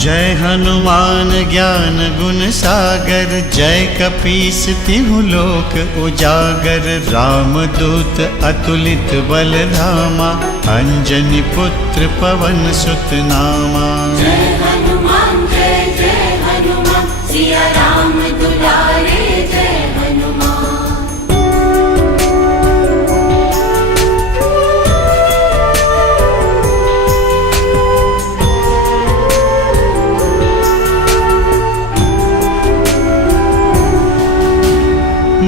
जय हनुमान ज्ञान गुण सागर, जय कपीस तिहु लोक उजागर। राम दूत अतुलित बल धामा, अंजनी पुत्र पवन सुत नामा। जय हनुमान सिया राम दुलारे जय हनुमान।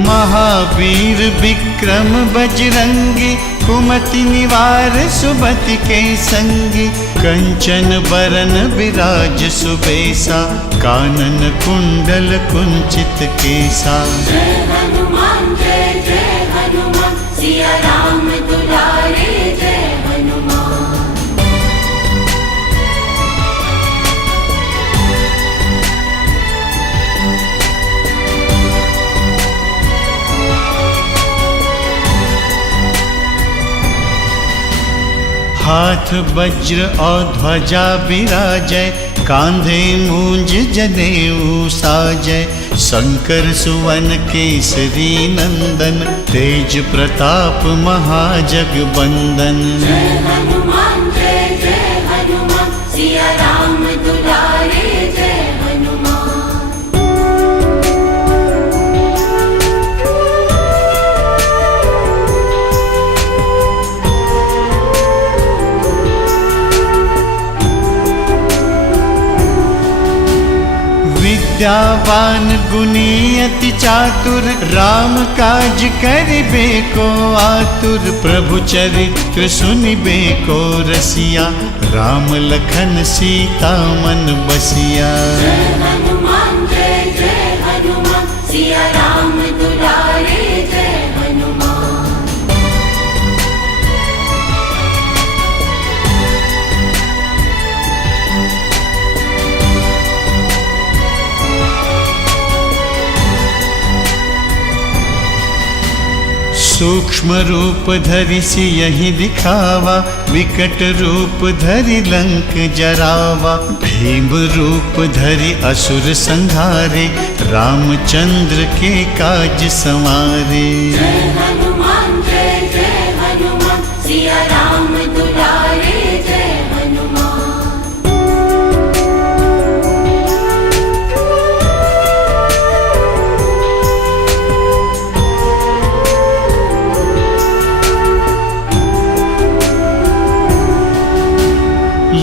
महावीर विक्रम बजरंगी, कुमति निवार सुमति के संगी। कंचन बरन विराज सुबेसा, कानन कुंडल कुंचित केसा। जय हनुमान सिया राम दुलारे जय हनुमान। हाथ वज्र और ध्वजा विराजय, कांधे मूंज जनेऊ साजय। शंकर सुवन केसरी नंदन, तेज प्रताप महाजगबंदन। जय हनुमान सिया राम दुलारे जय हनुमान। विद्यावान गुणी अति चातुर, राम काज करिबे को आतुर। प्रभु चरित्र सुनिबे को रसिया, राम लखन सीता मन बसिया। जय हनुमान सिया राम दुलारे जय हनुमान। सूक्ष्म रूप धरि सियहि दिखावा, विकट रूप धरि लंक जरावा। भीम रूप धरि असुर संहारे, रामचंद्र के काज संवारे। जय हनुमान सिया राम दुलारे जय हनुमान।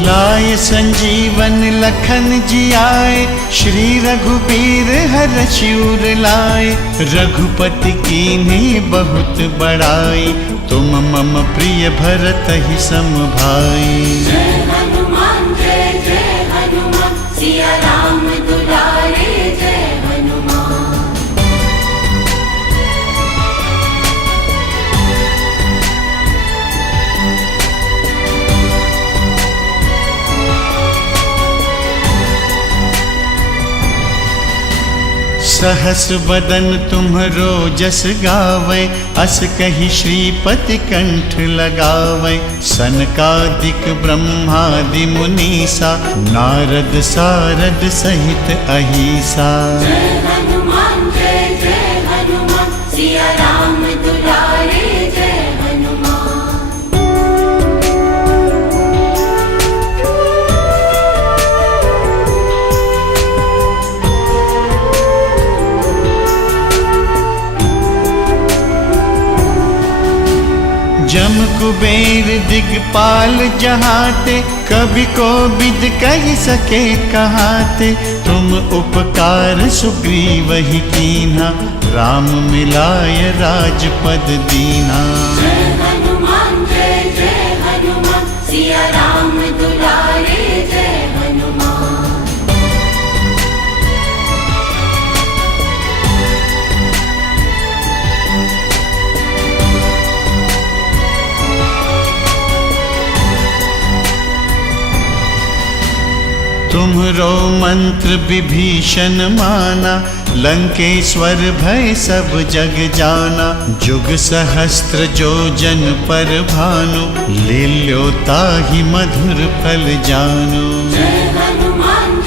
लाय संजीवन लखन जियाए, श्री रघुबीर हरषि उर लाए। रघुपति कीन्ही बहुत बड़ाई, तुम मम प्रिय भरतहि सम भाई। जय हनुमान सिया राम दुलारे जय हनुमान। सहस बदन तुम्हरो जस गावै, अस कहि श्रीपति कंठ लगावै। सनकादिक ब्रह्मादि मुनीसा, नारद सारद सहित अहिसा। जय हनुमान सिया राम दुलारे जय हनुमान। जम कुबेर दिगपाल जहाते, कभी को विद कह सके कहाते। तुम उपकार सुग्रीवहि कीन्हा, राम मिलाय राजपद दीन्हा। जय हनुमान सिया राम दुलारे जय हनुमान। तुम्हरो मंत्र विभीषण माना, लंकेश्वर भय सब जग जाना। जुग सहस्त्र जो जन पर भानु, लील्यो ताहि मधुर फल जानु। जय हनुमान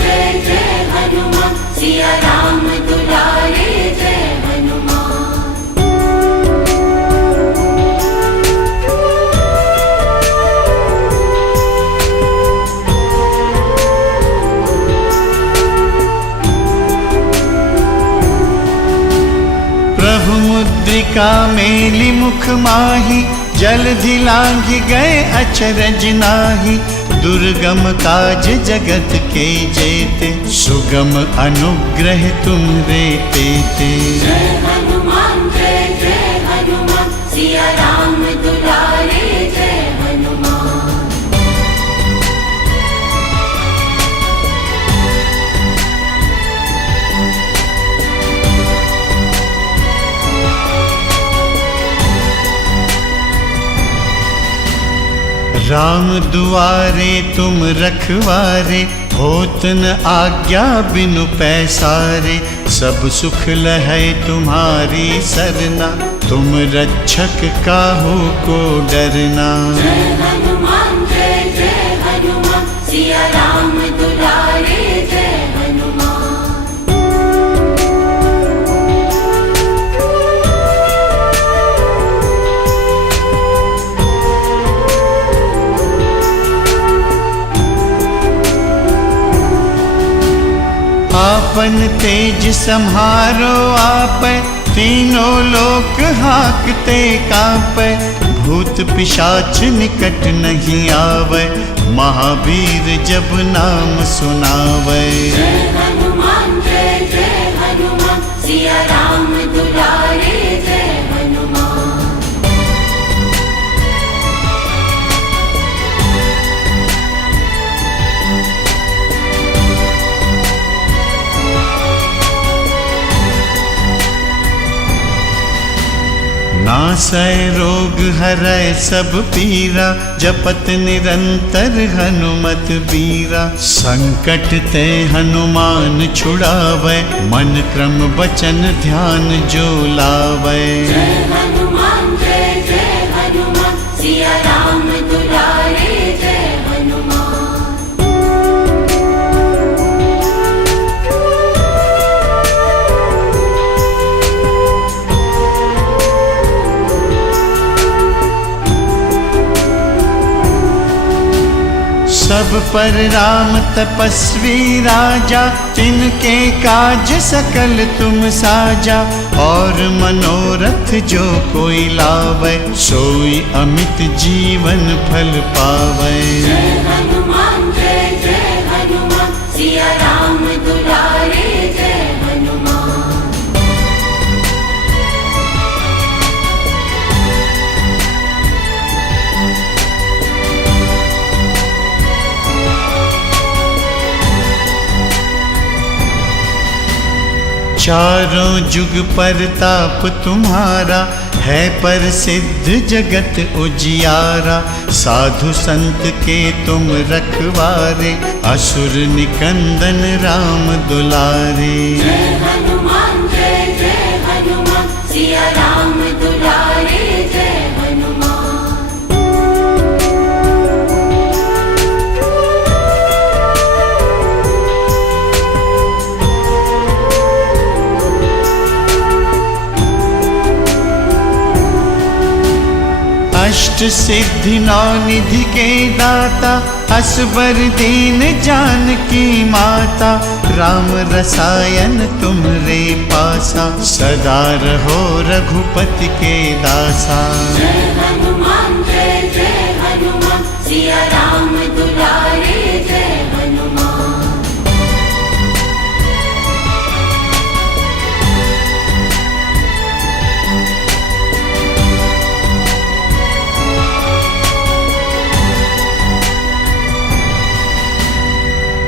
लंका मेली मुख माही, जलधि लांघि गए अचरज नाही। दुर्गम काज जगत के जेते, सुगम अनुग्रह तुम्हरे तेते। जय हनुमान जय जय हनुमान, सिया राम दुलारे जय हनुमान। राम दुआरे तुम रखवारे, होत न आज्ञा बिनु पैसारे। सब सुख लहै तुम्हारी सरना, तुम रक्षक काहू को डरना। जय हनुमान जय जय हनुमान, सिया राम दुलारे जय हनुमान। आपन तेज सम्हारो आपै, तीनों लोक हाकते कांपै। भूत पिशाच निकट नहीं आवै, महावीर जब नाम सुनावै। जय हनुमान जय जय हनुमान, सिया राम दुलारे जय हनुमान। नासै रोग हरै सब पीरा, जपत निरंतर हनुमत बीरा। संकट ते हनुमान छुड़ावै, मन क्रम बचन ध्यान जो लावै। जय हनुमान जय जय हनुमान, सिया राम दुलारे जय हनुमान। सब पर राम तपस्वी राजा, तिनके काज सकल तुम साजा। और मनोरथ जो कोई लावै, सोई अमित जीवन फल पावै। जय हनुमान जय जय हनुमान, सिया राम दुलारे जय हनुमान। चारों जुग परताप तुम्हारा, है पर सिद्ध जगत उजियारा। साधु संत के तुम रखवारे, असुर निकंदन राम दुलारे। जय हनुमान जय जय हनुमान, सिया राम दुलारे जय हनुमान। अष्ट सिद्धि नौ निधि के दाता, असबर दीन जानकी माता। राम रसायन तुम्हरे पासा, सदा रहो रघुपति के दासा। जय हनुमान जय जय हनुमान, सिया राम दुलारे जय हनुमान।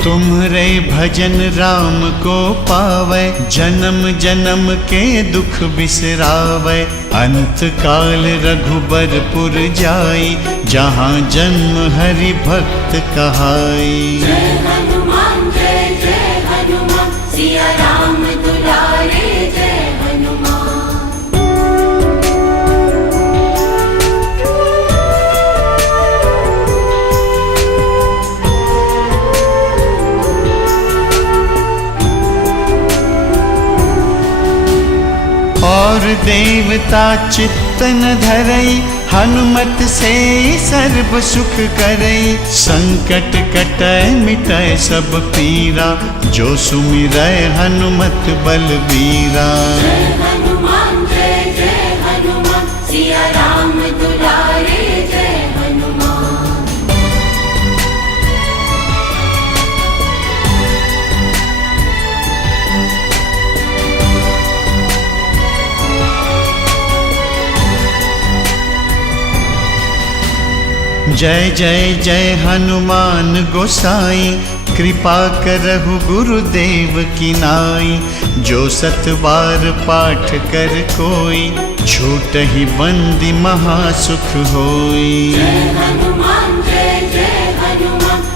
तुम्हरे भजन राम को पावै, जन्म जन्म के दुख बिसरावै। अंत काल रघुबरपुर जाई, जहाँ जन्म हरि भक्त कहाई। जय हनुमान जय जय हनुमान, सिया राम दुलारे जय हनुमान। और देवता चित्तन धरई, हनुमत से सर्व सुख करई। संकट कटै मिटै सब पीरा, जो सुमिरै हनुमत बलबीरा। जय हनुमान जय जय हनुमान, जय जय जय हनुमान गोसाई, कृपा करहु गुरुदेव की नाई। जो सत बार पाठ कर कोई, छूटहि बंदी महासुख होई। जय हनुमान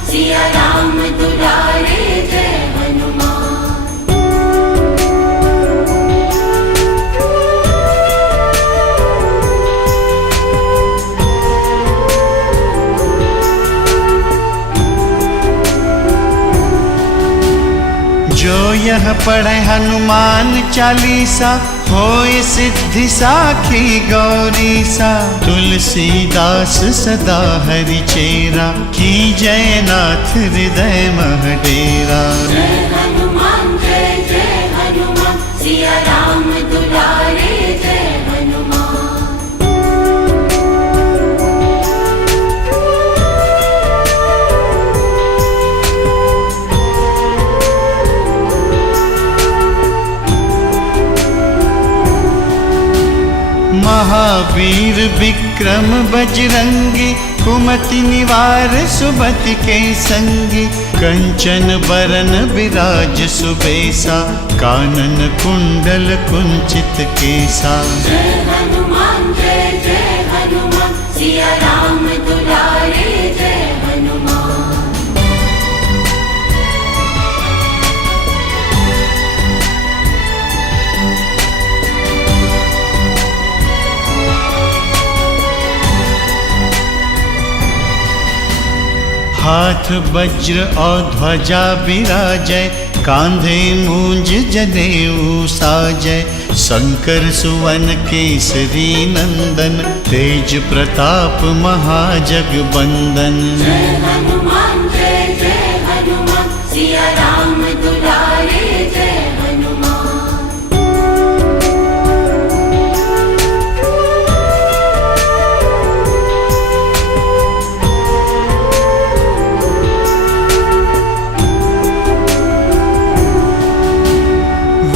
सिया राम दुलारे जय हनुमान। जो यह पढ़े हनुमान चालीसा, होय सिद्धि साखी गौरीसा। तुलसीदास सदा हरि चेरा, की जय नाथ हृदय मह डेरा। जय हनुमान सिया राम दुलारे जय हनुमान। महावीर विक्रम बजरंगी, कुमति निवार सुमति के संगी। कंचन बरन बिराज सुबेसा, कानन कुंडल कुंचित केसा। जय हनुमान सिया राम दुलारे जय हनुमान। हाथ वज्र और ध्वजा विराजय, कांधे मूंज जनेऊ साजय। शंकर सुवन केसरी नंदन, तेज प्रताप महाजगबंदन। जय हनुमान सिया राम दुलारे जय हनुमान।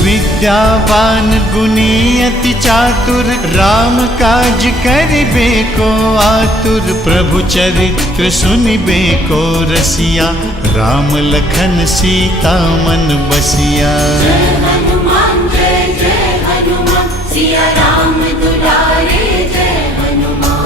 विद्यावान गुणी अति चातुर, राम काज करिबे को आतुर। प्रभु चरित्र सुनिबे को रसिया, राम लखन सीता मन बसिया। जय हनुमान सिया राम दुलारे जय हनुमान।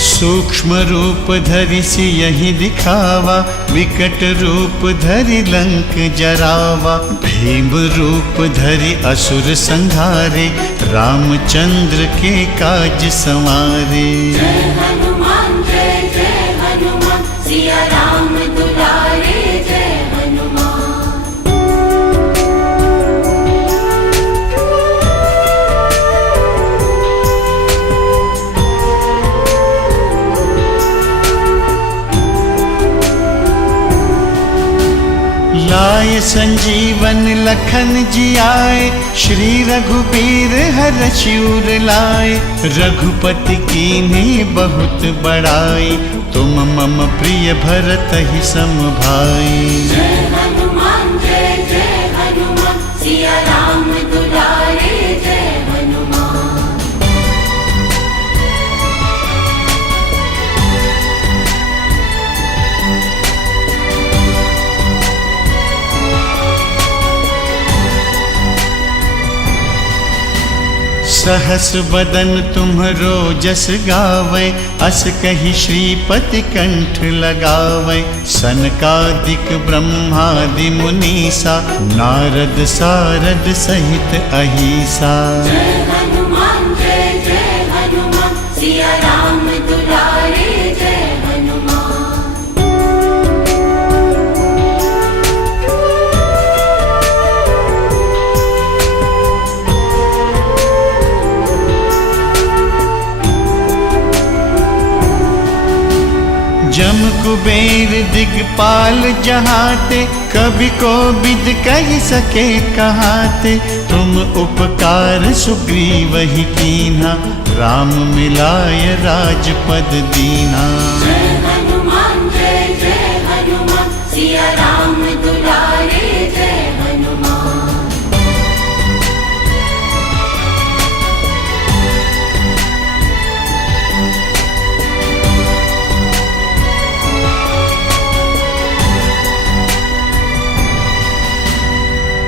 सूक्ष्म रूप धरि सियहि दिखावा, विकट रूप धरि लंक जरावा। भीम रूप धरि असुर संहारे, रामचंद्र के काज संवारे। जय हनुमान सिया राम दुलारे जय हनुमान। लाय संजीवन लखन जियाए, श्री रघुबीर हरषि उर लाए। रघुपति कीन्ही बहुत बड़ाई, तुम मम प्रिय भरतहि सम भाई। जय हनुमान सिया राम दुलारे जय हनुमान। सहस बदन तुम्हरो जस गावै, अस कहि श्रीपति कंठ लगावै। सनकादिक ब्रह्मादि मुनीसा, नारद सारद सहित अहिसा। जय हनुमान सिया राम दुलारे जय हनुमान। जम कुबेर दिगपाल जहाते, कभी को विद कह सके कहाते। तुम उपकार सुग्रीव ही कीन्हा, राम मिलाय राजपद दीना। जय हनुमान राम दुलारे जय हनुमान।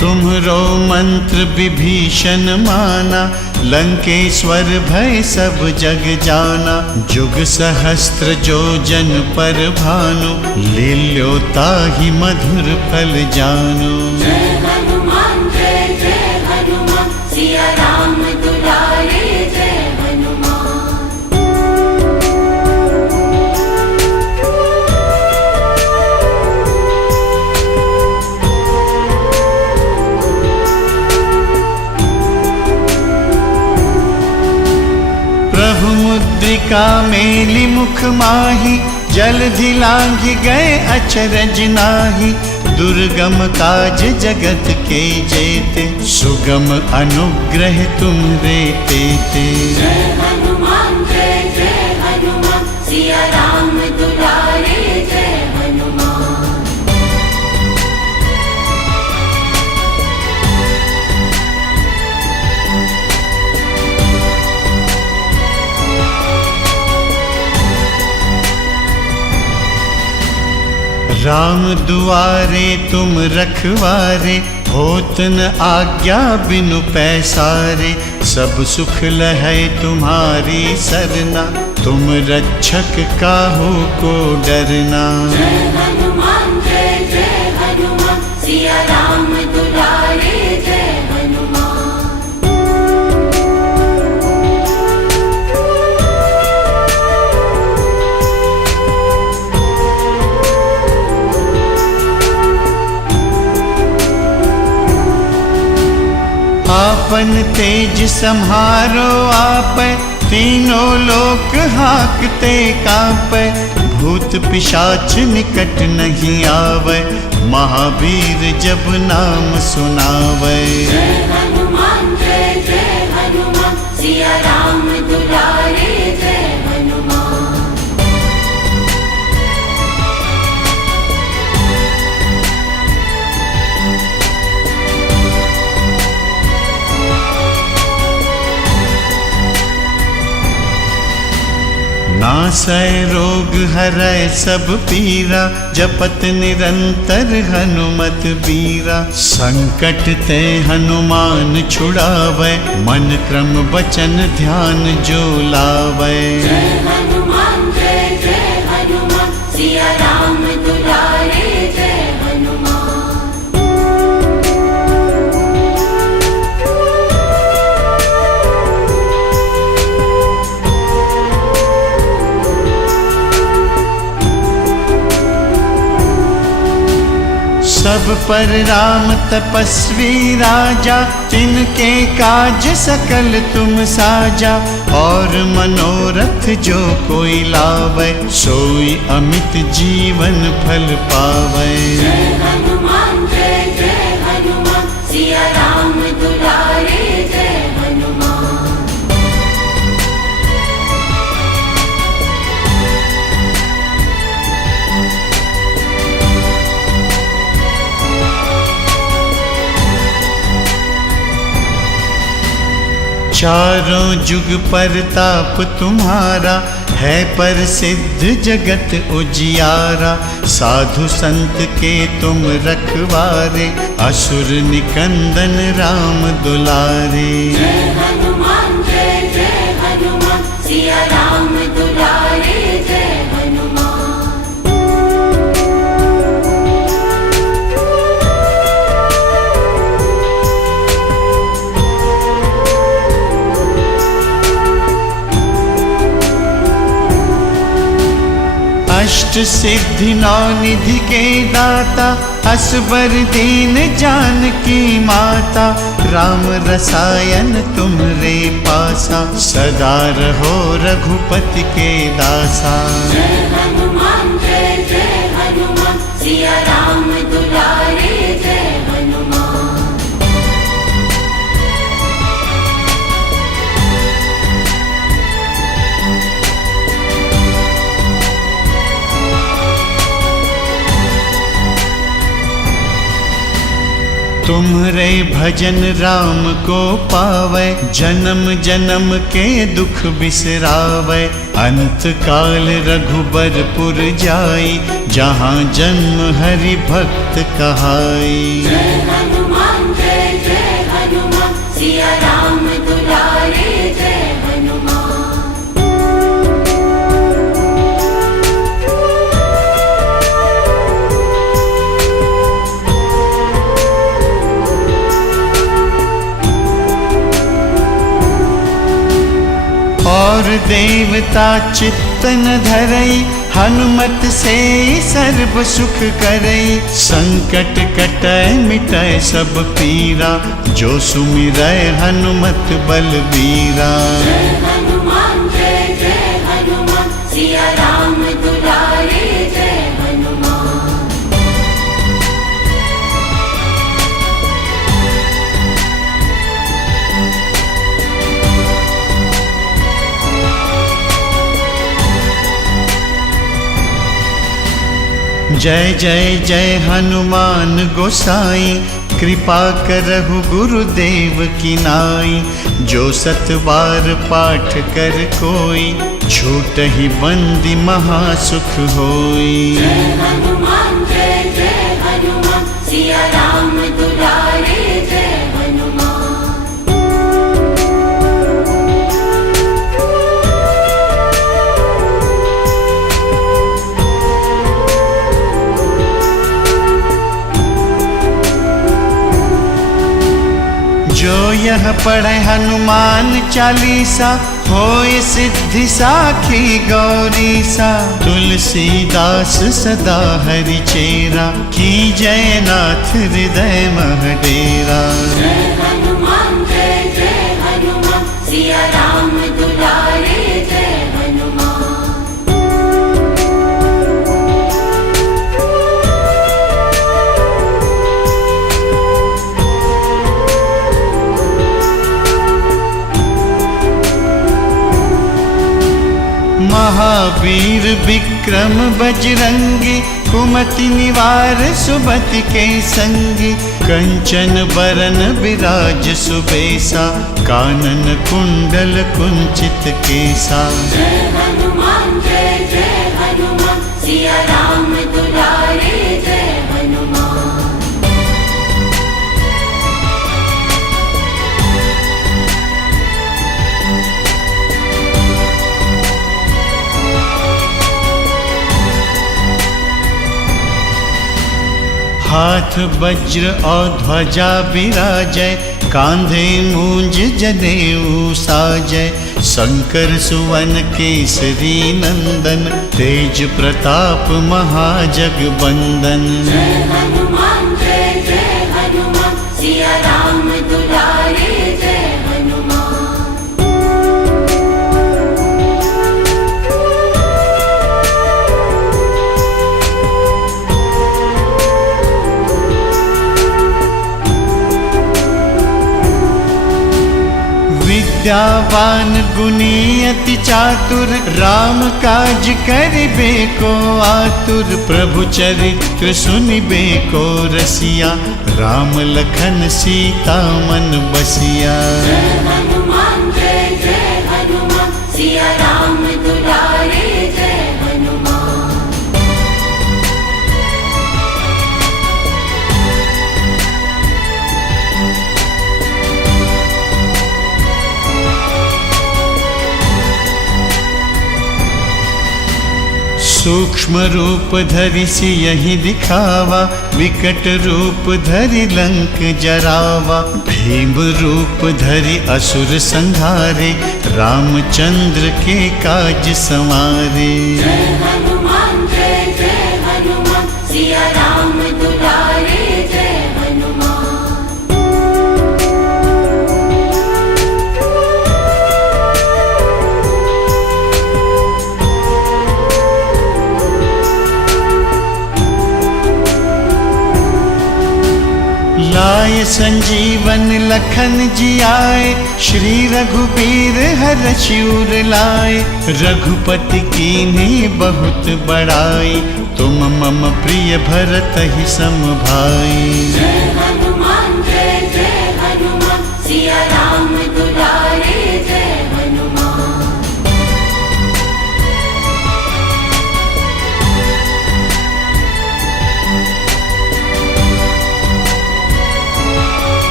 तुम्हरो मंत्र विभीषण माना, लंकेश्वर भय सब जग जाना। जुग सहस्त्र जो जन पर भानु, लील्यो ताहि मधुर फल जानु। जय हनुमान जय हनुमान, सिया राम दुलारे जय हनुमान। प्रभु मुद्रिका मेलि मुख माहि, जलधि लांघि गए अचरज नाहि। दुर्गम काज जगत के जेते, सुगम अनुग्रह तुम्हरे तेते। जय हनुमान जय हनुमान, सिया राम दुलारे जय हनुमान। राम दुआरे तुम रखवारे, होत न आज्ञा बिनु पैसारे। सब सुख लहै तुम्हारी सरना, तुम रक्षक काहू को डरना। जय हनुमान जय हनुमान, सिया राम दुलारे जय हनुमान। आपन तेज सम्हारो आपै, तीनों लोक हाकते कांपै। भूत पिशाच निकट नहीं आवै, महावीर जब नाम सुनावै। जय हनुमान जय हनुमान, सिया राम दुलारे जय हनुमान। नासै रोग हरै सब पीरा, जपत निरंतर हनुमत बीरा। संकट ते हनुमान छुड़ावै, मन क्रम वचन ध्यान जो लावै। जय हनुमान जय हनुमान, सिया राम दुलारे जय हनुमान। सब पर राम तपस्वी राजा, तिनके काज सकल तुम साजा। और मनोरथ जो कोई लावै, सोई अमित जीवन फल पावै। जय हनुमान जय हनुमान, सिया राम दुलारे जय हनुमान। चारों जुग परताप तुम्हारा, है प्रसिद्ध जगत उजियारा। साधु संत के तुम रखवारे, असुर निकंदन राम दुलारे। जय हनुमान जय हनुमान, सिया राम दुलारे जय हनुमान। अष्ट सिद्धि नौ निधि के दाता, असबर दीन जानकी माता। राम रसायन तुम्हरे पासा, सदा रहो रघुपति के दासा। जय हनुमान जय हनुमान, सिया राम दुलारे जय हनुमान। तुम्हरे भजन राम को पावै, जन्म जन्म के दुख बिसरावै। अंत काल रघुबरपुर जाई, जहाँ जन्म हरि भक्त कहाई। जय हनुमान जय जय हनुमान, सिया राम दुलारे जय हनुमान। और देवता चित्त न धरई, हनुमत से सर्व सुख करई। संकट कटै मिटै सब पीरा, जो सुमिरै हनुमत बलबीरा। जय हनुमान जय जय हनुमान, सिया राम दुलारे जय हनुमान। जय जय जय हनुमान गोसाई, कृपा करहु गुरुदेव की नाई। जो सत बार पाठ कर कोई, छूटहि बंदी महासुख होई। जय हनुमान जय हनुमान, सिया राम दुलारे जय हनुमान। जो यह पढ़े हनुमान चालीसा, होय सिद्धि साखी गौरीसा। तुलसीदास सदा हरि चेरा, की जय नाथ हृदय मह डेरा। जय हनुमान जय हनुमान, सिया राम दुलारे जय हनुमान। महावीर विक्रम बजरंगी, कुमति निवार सुमति के संगी। कंचन बरन विराज सुबेसा, कानन कुंडल कुंचित केसा। जय हनुमान जय हनुमान, सिया राम दुलारे जय हनुमान। हाथ वज्र और ध्वजा विराजय, कांधे मूंज जनेऊ साजय। शंकर सुवन केसरी नंदन, तेज प्रताप महाजगबंदन। जय हनुमान जय हनुमान, सिया राम दुलारे जय हनुमान। विद्यावान गुणी अति चातुर, राम काज करिबे को आतुर। प्रभु चरित्र सुनिबे को रसिया, राम लखन सीता मन बसिया। जय हनुमान जय हनुमान, सिया राम दुलारे जय हनुमान। सूक्ष्म रूप धरि सियहि दिखावा, विकट रूप धरि लंक जरावा। भीम रूप धरि असुर संहारे, रामचंद्र के काज संवारे। जय हनुमान जय हनुमान, सिया राम दुलारे जय हनुमान। लाय संजीवन लखन जियाए, श्री रघुबीर हरषि उर लाए। रघुपति कीन्ही बहुत बड़ाई, तुम मम प्रिय भरत ही सम भाई। जय हनुमान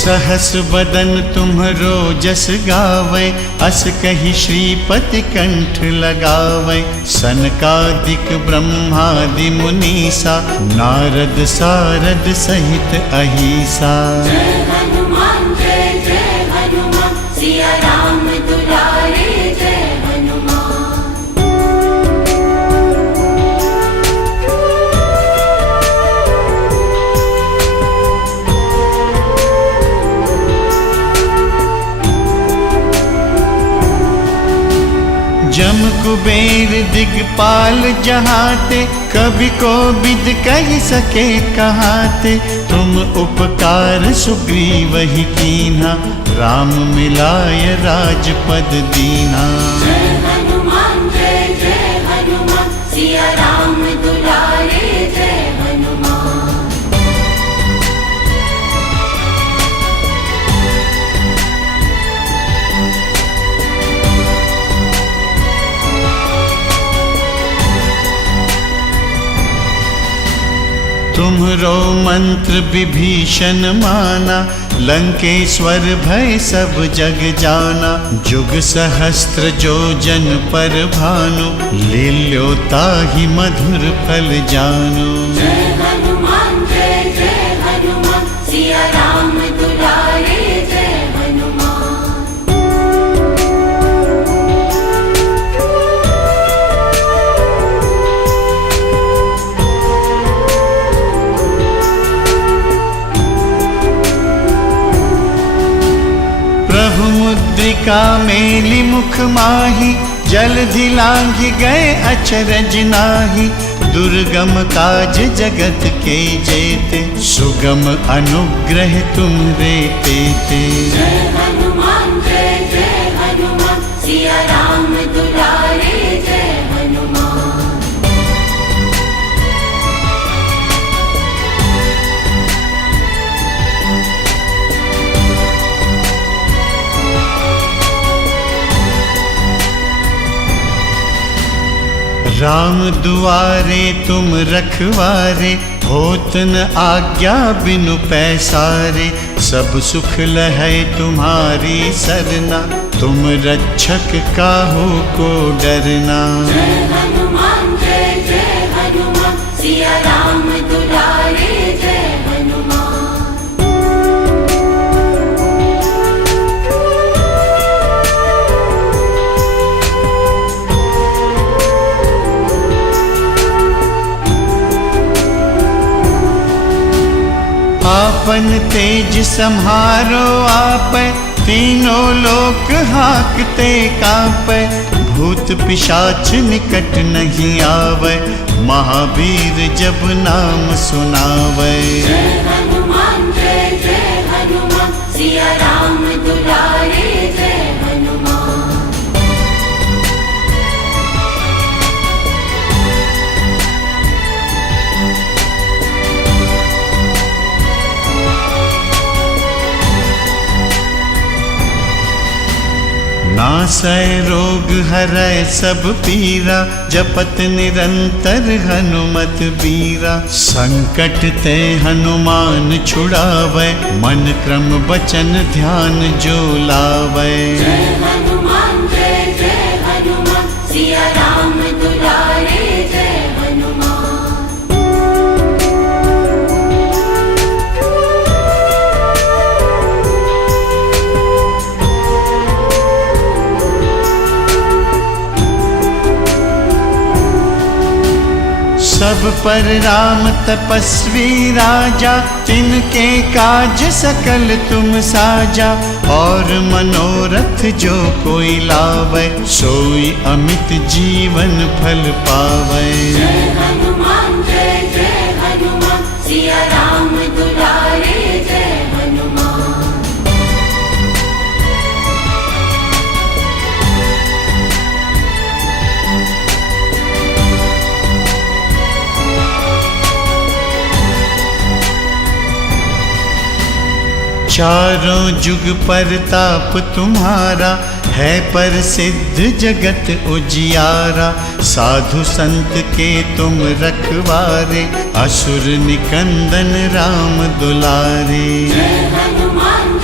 सहस बदन तुम्हरो जस गावे, अस कही श्रीपति कंठ लगावे। सनकादिक ब्रह्मादि मुनीसा, नारद सारद सहित अहिसा। जय हनुमान सिया राम दुलारे जय हनुमान। जम कुबेर दिगपाल जहाते, कभी को विद कह सके कहाते। तुम उपकार सुग्रीव ही कीन्हा, राम मिलाय राजपद दीना। जय हनुमान सिया राम दुलारे जय हनुमान। तुम्हरो मंत्र विभीषण माना, लंकेश्वर भय सब जग जाना। जुग सहस्त्र जो जन पर भानु, लील्यो ताहि मधुर फल जानु। जय हनुमान सिया राम दुलारे जय हनुमान। प्रभु मुद्रिका मेलि मुख माहि, जलधि लांघि गए अचरज नाहि। दुर्गम काज जगत के जेते, सुगम अनुग्रह तुम्हरे तेते। जय हनुमान सिया राम दुलारे जय हनुमान। राम दुआरे तुम रखवारे, होत न आज्ञा बिनु पैसारे। सब सुख लहै तुम्हारी सरना, तुम रक्षक काहू को डरना। जय हनुमान सिया राम दुलारे जय हनुमान। आपन तेज सम्हारो आपै, तीनों लोक हाकते कांपै। भूत पिशाच निकट नहीं आवै, महावीर जब नाम सुनावै। जय हनुमान सिया राम दुलारे जय हनुमान। नासै रोग हरै सब पीरा, जपत निरंतर हनुमत बीरा। संकट ते हनुमान छुड़ावै, मन क्रम बचन ध्यान जो लावै। जय हनुमान सिया राम दुलारे जय हनुमान। सब पर राम तपस्वी राजा, तिनके काज सकल तुम साजा। और मनोरथ जो कोई लावै, सोई अमित जीवन फल पावै। जय हनुमान सिया राम दुलारे जय हनुमान। चारों जुग परताप तुम्हारा, है प्रसिद्ध जगत उजियारा। साधु संत के तुम रखवारे, असुर निकंदन राम दुलारे। जय हनुमान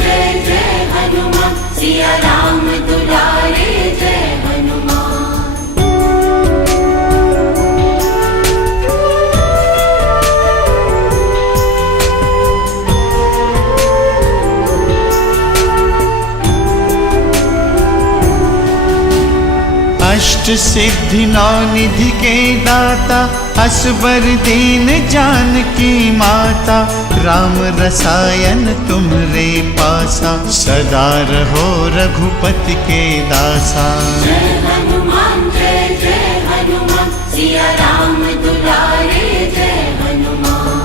अष्ट सिद्धि नौ निधि के दाता, असबर दीन जानकी माता, राम रसायन तुमरे पासा, सदा रहो रघुपति के दासा। जय हनुमान सिया राम दुलारे जय हनुमान।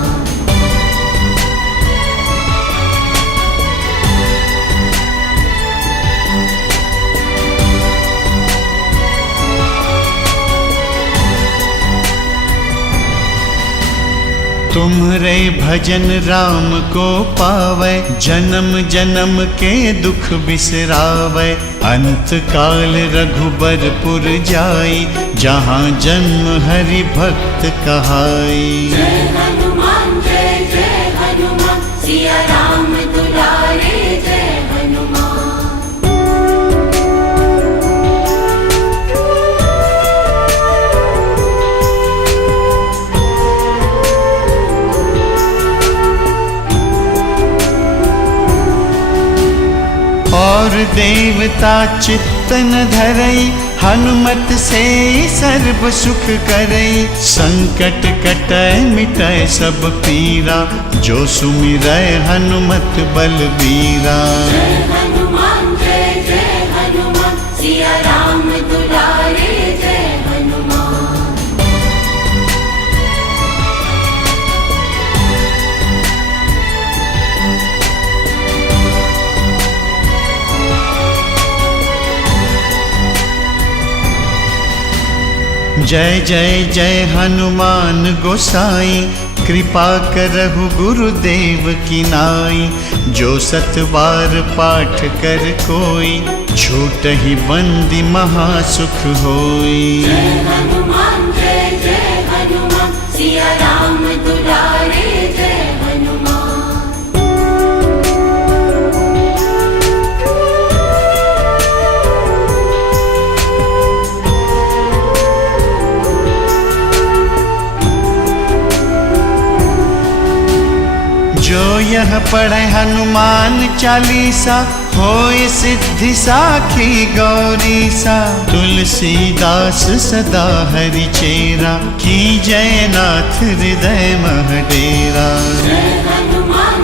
तुम्हरे भजन राम को पावै, जन्म जन्म के दुख बिसरावै, अंत काल रघुबरपुर जाई, जहाँ जन्म हरि भक्त कहाई। जय हनुमान सिया राम दुलारे जय हनुमान। और देवता चित्तन धरई, हनुमत से सर्व सुख करई, संकट कटै मिटै सब पीरा, जो सुमिरै हनुमत बलबीरा। जय हनुमान सिया राम दुलारे जय हनुमान। जय जय जय हनुमान गोसाई, कृपा करहु गुरुदेव की नाई, जो सत बार पाठ कर कोई, छूटहि बंदी महासुख होई। जय हनुमान सिया राम दुलारे जय हनुमान। जो यह पढ़े हनुमान चालीसा, होय सिद्धि साखी गौरीसा, तुलसीदास सदा हरि चेरा, की जय नाथ हृदय मह डेरा। जय हनुमान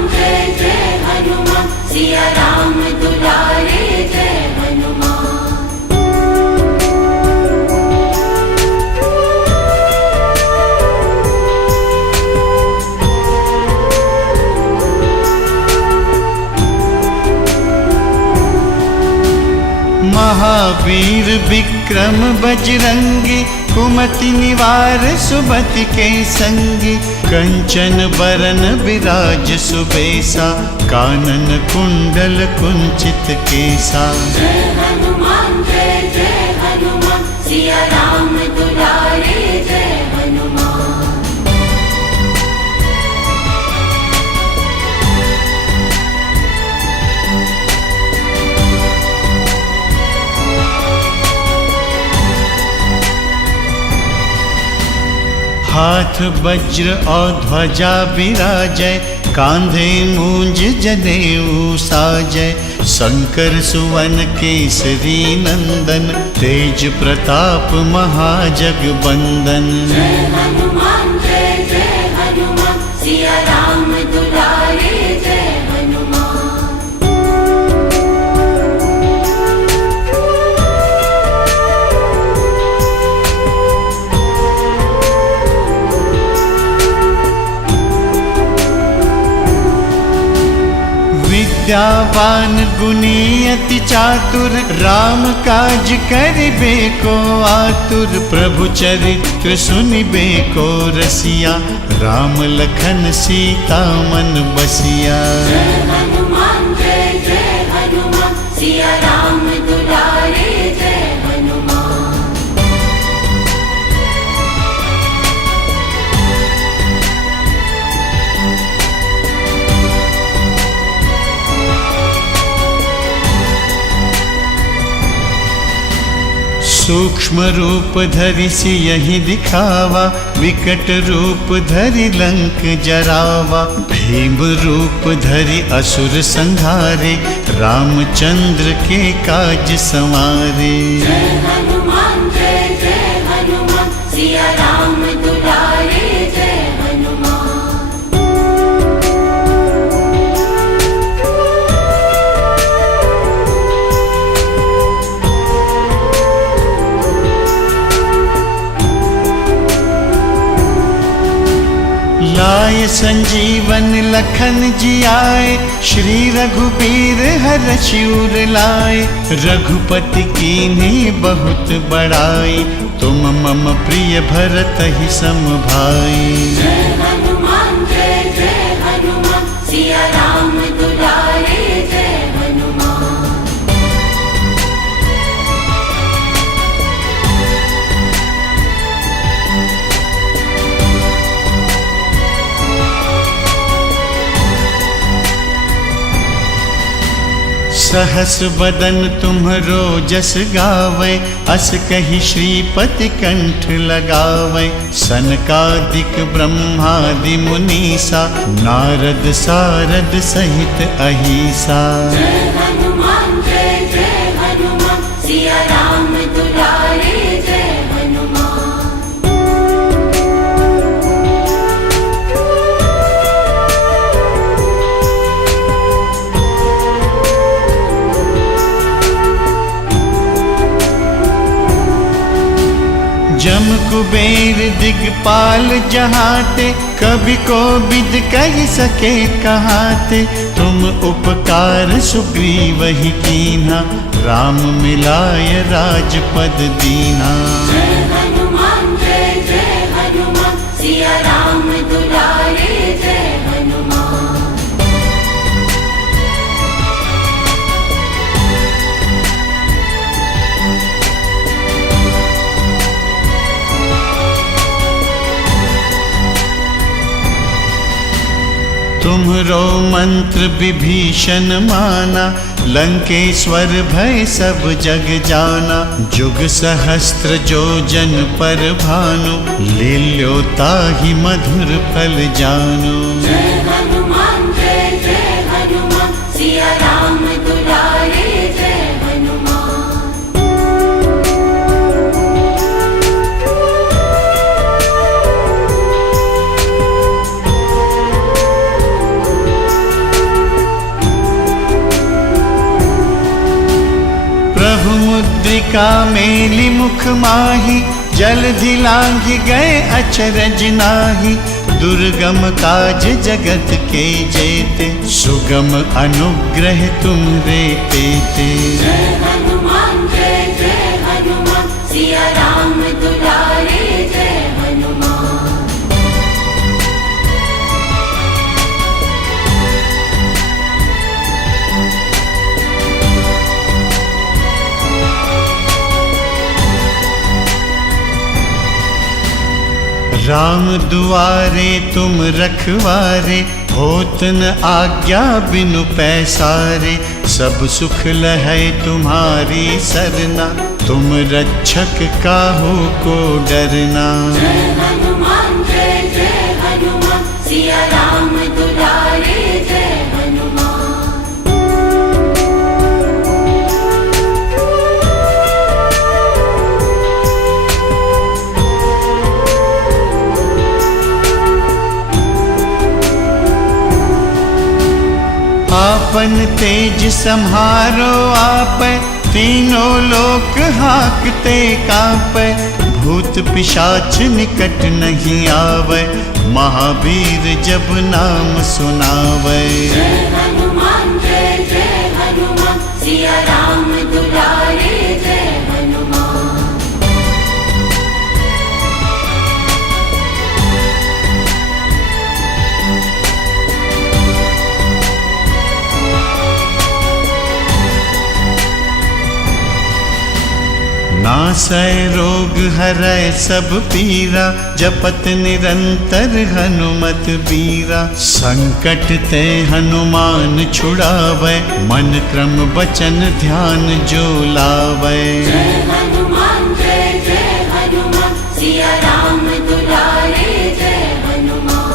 सिया राम दुलारे जय हनुमान। महावीर विक्रम बजरंगी, कुमति निवार सुमति के संगी, कंचन बरन विराज सुबेसा, कानन कुंडल कुंचित केसा। जय हनुमान सिया राम दुलारे जय हनुमान। हाथ वज्र और ध्वजा विराजय, कांधे मूंज जनेऊ साजय, शंकर सुवन केसरी नंदन, तेज प्रताप महाजगबंदन। जय हनुमान सिया राम दुलारे जय हनुमान। विद्यावान गुणी अति चातुर, राम काज करिबे को आतुर, प्रभु चरित्र सुनिबे को रसिया, राम लखन सीता मन बसिया। जय हनुमान सिया राम दुलारे जय हनुमान। सूक्ष्म रूप धरि सियहि दिखावा, विकट रूप धरि लंक जरावा, भीम रूप धरि असुर संहारे, रामचंद्र के काज संवारे। जय हनुमान सिया राम दुलारे जय हनुमान। लाए संजीवन लखन जी आए, श्री रघुबीर हरषि उर लाए। रघुपति कीन्ही बहुत बड़ाई, तुम मम प्रिय भरत ही सम भाई। जय हनुमान सिया राम दुलारे जय हनुमान। सहस बदन तुम्हरो जस गावै, अस कहि श्रीपति कंठ लगावै। सनकादिक ब्रह्मादि मुनीसा, नारद सारद सहित अहिसा। जय हनुमान सिया राम दुलारे जय हनुमान। जम कुबेर दिगपाल जहाते, कभी को विद कह सके कहाते। तुम उपकार सुग्रीव ही कीन्हा, राम मिलाय राजपद दीना। जय हनुमान सिया राम दुलारे जय हनुमान। तुम्हरो मंत्र विभीषण माना, लंकेश्वर भय सब जग जाना। जुग सहस्त्र जो जन पर भानु, लील्यो ताहि मधुर फल जानु। जय हनुमान सिया राम दुलारे जय हनुमान। प्रभु मुद्रिका मेलि मुख माहि, जलधि लांघि गए अचरज नाहि। दुर्गम काज जगत के जेते, सुगम अनुग्रह तुम्हरे तेते। जय हनुमान सिया राम दुलारे जय हनुमान। राम दुआरे तुम रखवारे, होत न आज्ञा बिनु पैसारे। सब सुख लहै तुम्हारी सरना, तुम रक्षक काहू को डरना। जय हनुमान सिया राम दुलारे जय हनुमान। आपन तेज सम्हारो आपै, तीनों लोक हाकते कांपै। भूत पिशाच निकट नहीं आवै, महावीर जब नाम सुनावै। जय हनुमान सिया राम दुलारे जय हनुमान। नासै रोग हरै सब पीरा, जपत निरंतर हनुमत बीरा। संकट ते हनुमान छुड़ावै, मन क्रम बचन ध्यान जो लावै। जय हनुमान सिया राम दुलारे जय हनुमान।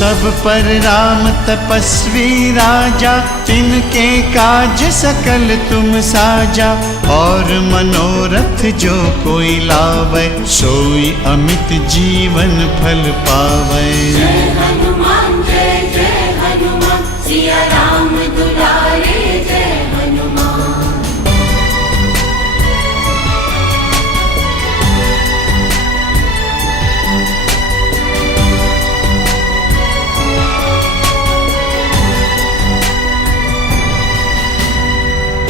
सब पर राम तपस्वी राजा, तिनके काज सकल तुम साजा। और मनोरथ जो कोई लावे, सोई अमित जीवन फल पावे। जय हनुमान सिया राम दुलारे जय हनुमान।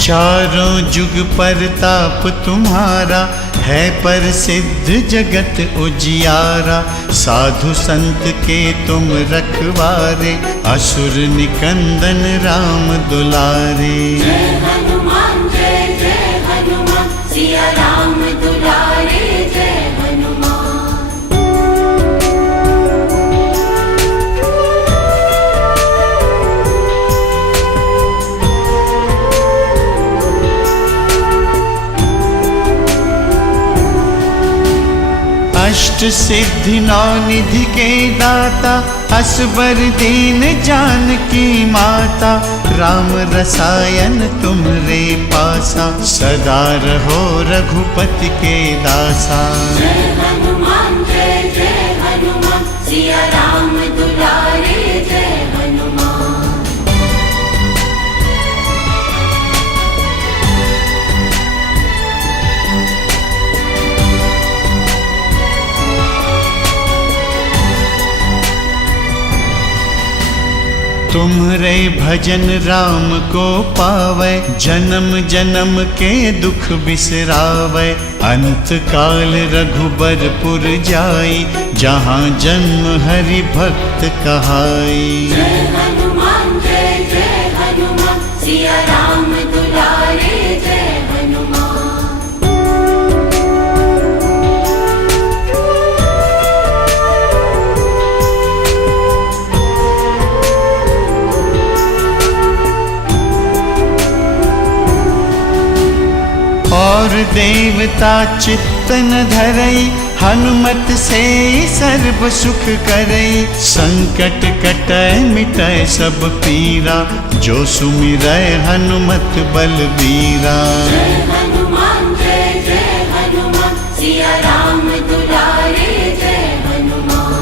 चारों जुग परताप तुम्हारा, है प्रसिद्ध जगत उजियारा। साधु संत के तुम रखवारे, असुर निकंदन राम दुलारे। जय हनुमान सिया राम दुलारे जय हनुमान। अष्ट सिद्धि नौ निधि के दाता, असबर दीन जानकी माता। राम रसायन तुमरे पासा, सदा रहो रघुपति के दासा। जय हनुमान सिया राम दुलारे जय हनुमान। तुम्हरे भजन राम को पावै, जन्म जन्म के दुख बिसरावै। अंत काल रघुबरपुर जाई, जहाँ जन्म हरि भक्त कहाई। जय हनुमान सिया राम दुलारे जय हनुमान। और देवता चित्तन धरई, हनुमत से सर्व सुख करई। संकट कटै मिटै सब पीरा, जो सुमिरै हनुमत बलबीरा। जय हनुमान सिया राम दुलारे जय हनुमान।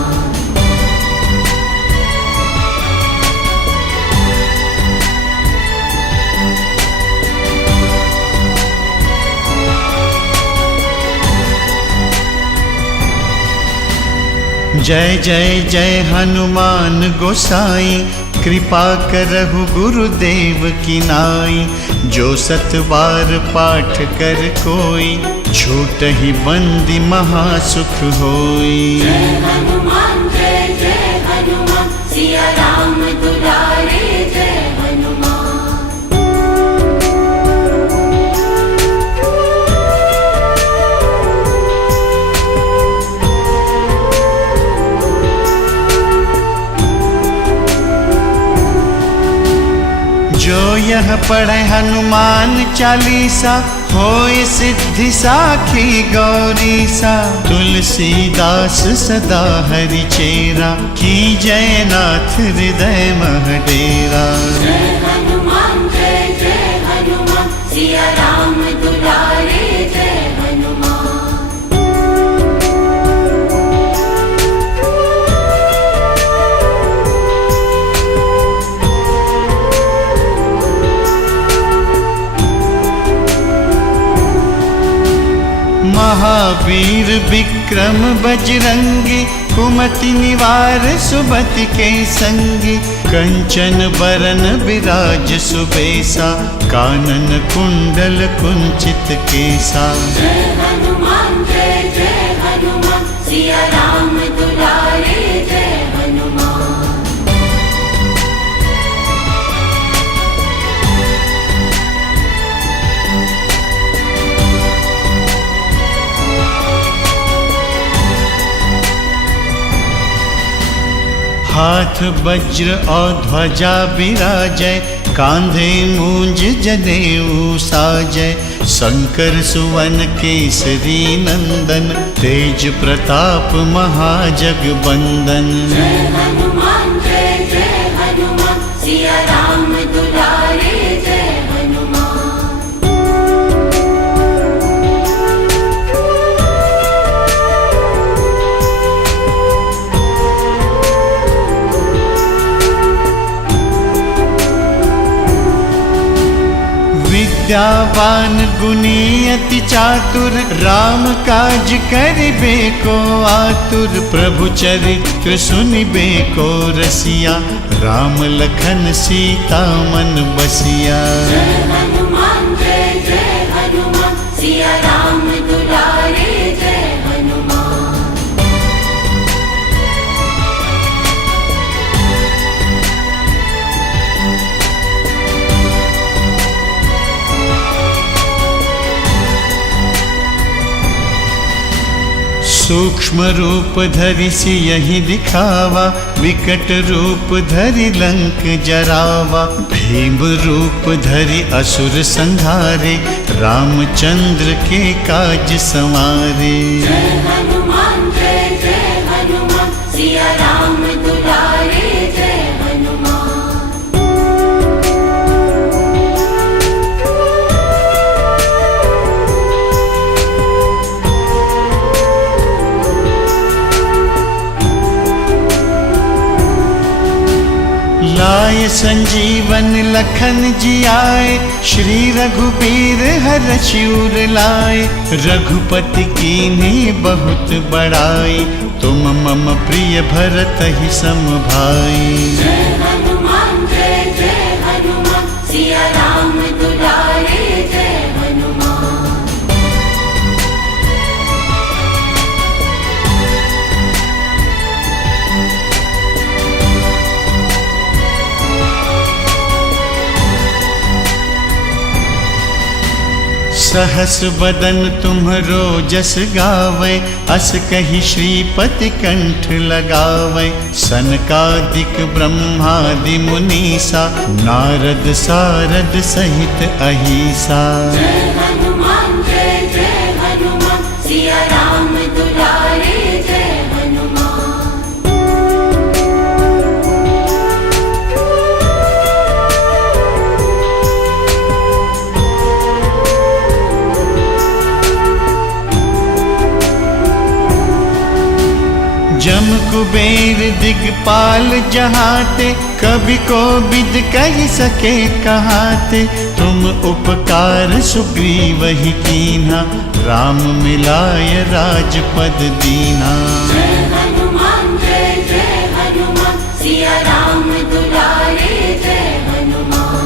जय जय जय हनुमान गोसाई, कृपा करहु गुरुदेव की नाई। जो सत बार पाठ कर कोई, छूटहि बंदी महासुख होई। जय हनुमान सिया राम दुलारे जय हनुमान। जो यह पढ़े हनुमान चालीसा, होय सिद्धि साखी गौरीसा। तुलसीदास सदा हरि चेरा, की जय नाथ हृदय मह डेरा। जय हनुमान सिया राम दुलारे जय हनुमान। महावीर विक्रम बजरंगी, कुमति निवार सुमति के संगी। कंचन बरन विराज सुबेसा, कानन कुंडल कुंचित केसा। जय हनुमान सिया राम दुलारे जय हनुमान। हाथ वज्र और ध्वजा विराजय, कांधे मूंज जनेऊ साजय। शंकर सुवन केसरी नंदन, तेज प्रताप महाजगबंदन। जय हनुमान सिया राम दुलारे जय हनुमान। विद्यावान गुणी अति चातुर, राम काज करिबे को आतुर। प्रभु चरित्र सुनिबे को रसिया, राम लखन सीता मन बसिया। जय हनुमान जय जय हनुमान, सिया राम दुलारे जय हनुमान। सूक्ष्म रूप धरि सियहि दिखावा, विकट रूप धरि लंक जरावा। भीम रूप धरि असुर संहारे, रामचंद्र के काज संवारे। जय हनुमान जय हनुमान, सिया राम दुलारे जय हनुमान। लाय संजीवन लखन जियाए, श्री रघुबीर हरषि उर लाए। रघुपति कीन्ही बहुत बड़ाई, तुम मम प्रिय भरतहि सम भाई। जय हनुमान जय हनुमान, सिया राम दुलारे जय हनुमान। सहस बदन तुम्हरो जस गावै, अस कहि श्रीपति कंठ लगावै। सनकादिक ब्रह्मादि मुनीसा, नारद सारद सहित अहिसा। जय हनुमान जय हनुमान, सिया राम दुलारे जय हनुमान। जम कुबेर दिगपाल जहाते, कभी को बिद कह सके कहाते। तुम उपकार सुग्रीवहि कीन्हा, राम मिलाय राजपद दीन्हा। जय हनुमान जय हनुमान, सिया राम दुलारे जय हनुमान।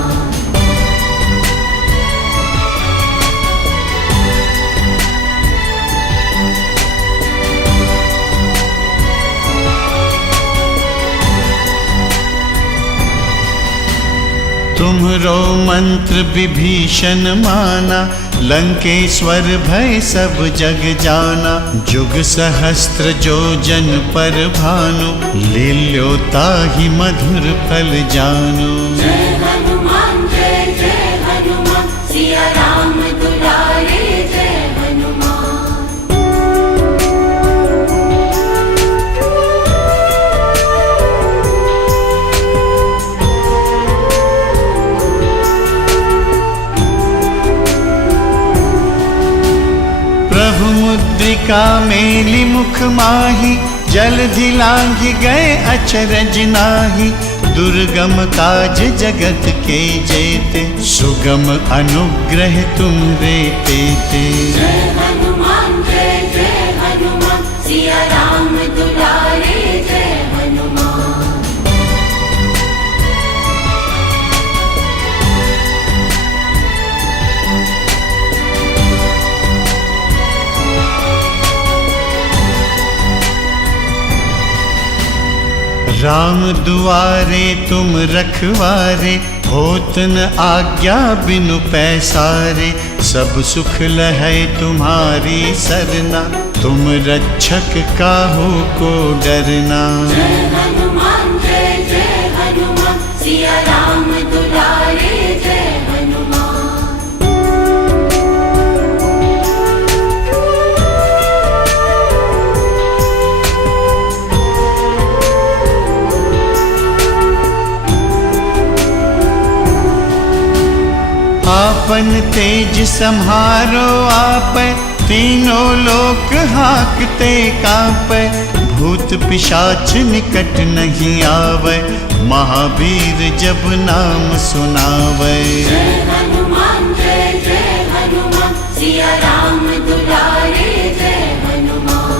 तुम्हरो मंत्र विभीषण माना, लंकेश्वर भय सब जग जाना। जुग सहस्त्र जो जन पर भानु, लील्यो ताहि मधुर फल जानु। जय हनुमान जय हनुमान, सिया राम दुलारे जय हनुमान। प्रभु मुद्रिका मेलि मुख माहि, जलधि लांघि गए अचरज नाहि। दुर्गम काज जगत के जेते, सुगम अनुग्रह तुम्हरे तेते। जय हनुमान जय हनुमान, सिया राम दुलारे जय हनुमान। राम दुआरे तुम रखवारे, होत न आज्ञा बिनु पैसारे। सब सुख लहै तुम्हारी सरना, तुम रक्षक काहू को डरना। जय हनुमान जय हनुमान, सिया राम दुलारे जय हनुमान। आपन तेज सम्हारो आपै, तीनों लोक हाकते कांपै। भूत पिशाच निकट नहीं आवै, महावीर जब नाम सुनावै। जय हनुमान सिया राम दुलारे जय हनुमान।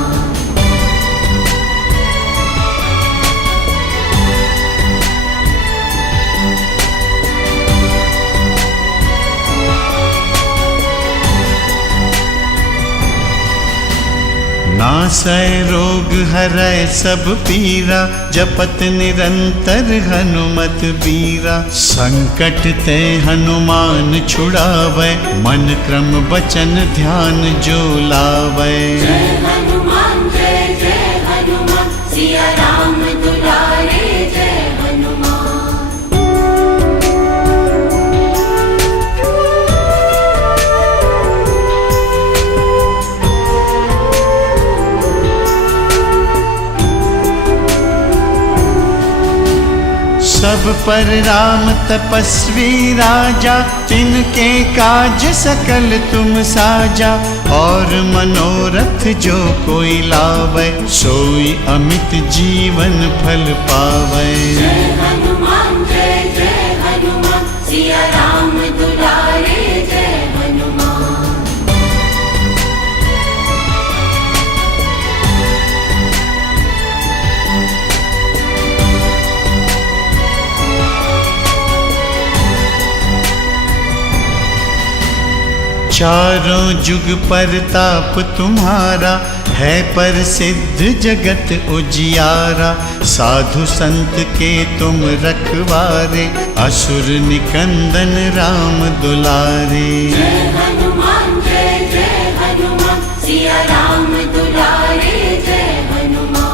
नासै रोग हरै सब पीरा, जपत निरंतर हनुमत बीरा। संकट ते हनुमान छुड़ावै, मन क्रम बचन ध्यान जो लावै। जय हनुमान सिया राम दुलारे जय हनुमान। सब पर राम तपस्वी राजा, तिनके काज सकल तुम साजा। और मनोरथ जो कोई लावै, सोई अमित जीवन फल पावै। जय हनुमान सिया राम दुलारे जय हनुमान। चारों जुग परताप तुम्हारा, है प्रसिद्ध जगत उजियारा। साधु संत के तुम रखवारे, असुर निकंदन राम दुलारे। जय हनुमान सिया राम दुलारे जय हनुमान।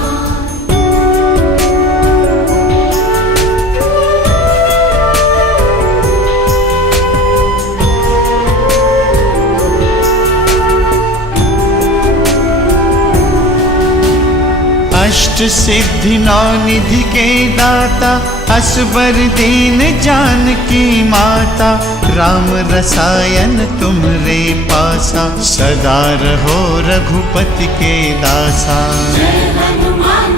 अष्ट सिद्धि नौ निधि के दाता, असबर दीन जानकी माता। राम रसायन तुमरे पासा, सदा रहो रघुपति के दासा। जय हनुमान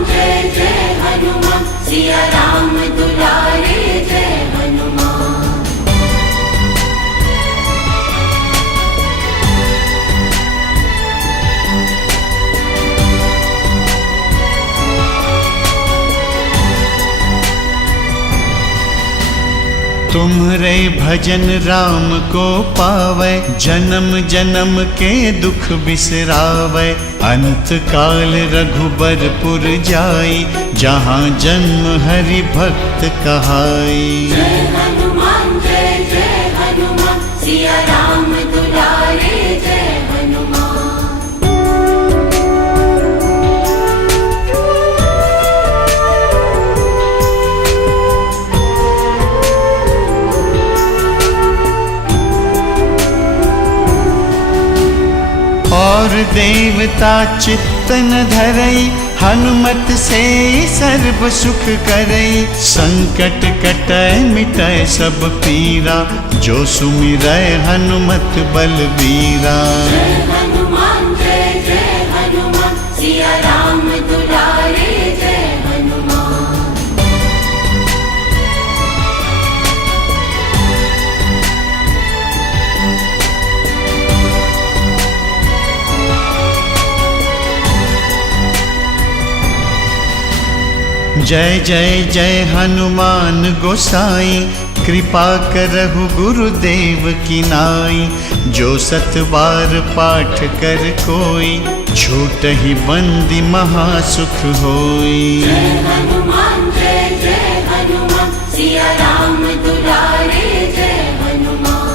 सिया राम दुलारे जय हनुमान। तुम्हरे भजन राम को पावै, जन्म जन्म के दुख बिसरावै। अंत काल रघुबरपुर जाई, जहाँ जन्म हरि भक्त कहाई। जय हनुमान सिया राम दुलारे जय हनुमान। और देवता चित्त न धरई, हनुमत से सर्व सुख करई। संकट कटै मिटै सब पीरा, जो सुमिरै हनुमत बलबीरा। जय हनुमान सिया राम दुलारे जय हनुमान। जय जय जय हनुमान गोसाई, कृपा करहु गुरुदेव की नाई। जो सत बार पाठ कर कोई, छूटहि बंदी महासुख होई। जय हनुमान सिया राम दुलारे जय हनुमान।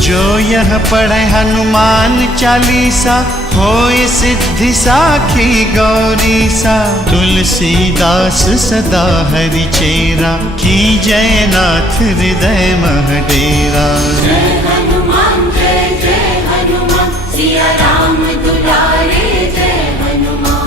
जो यह पढ़े हनुमान चालीसा, होय सिद्धि साखी गौरीसा। तुलसीदास सदा हरि चेरा, की जय नाथ हृदय मह डेरा। जय हनुमान सिया राम दुलारे जय हनुमान।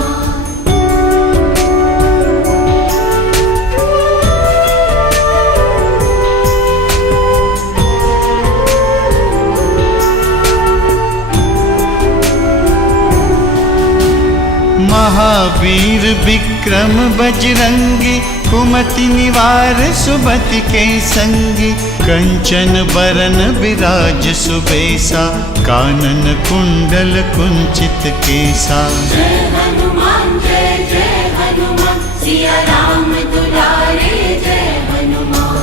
महावीर विक्रम बजरंगी, कुमति निवार सुमति के संगी। कंचन बरन विराज सुबेसा, कानन कुंडल कुंचित केसा। जय हनुमान जय हनुमान, सिया राम दुलारे जय हनुमान।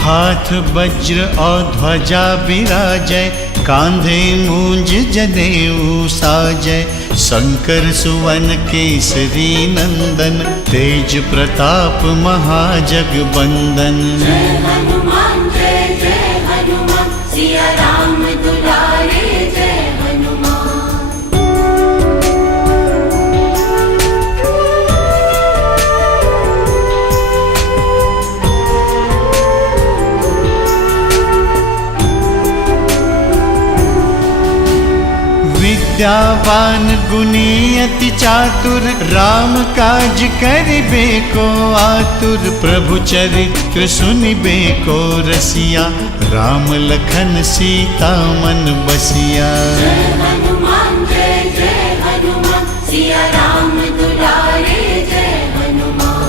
हाथ वज्र और ध्वजा विराजय, कांधे मूंज जनेऊ साजय। शंकर सुवन केसरी नंदन, तेज प्रताप महाजगबंदन। जय हनुमान जय हनुमान, सिया राम दुलारे जय हनुमान। विद्यावान गुणी अति चातुर, राम काज करिबे को आतुर। प्रभु चरित्र सुनिबे को रसिया, राम लखन सीता मन बसिया। जय हनुमान जय हनुमान, सिया राम दुलारे जय हनुमान।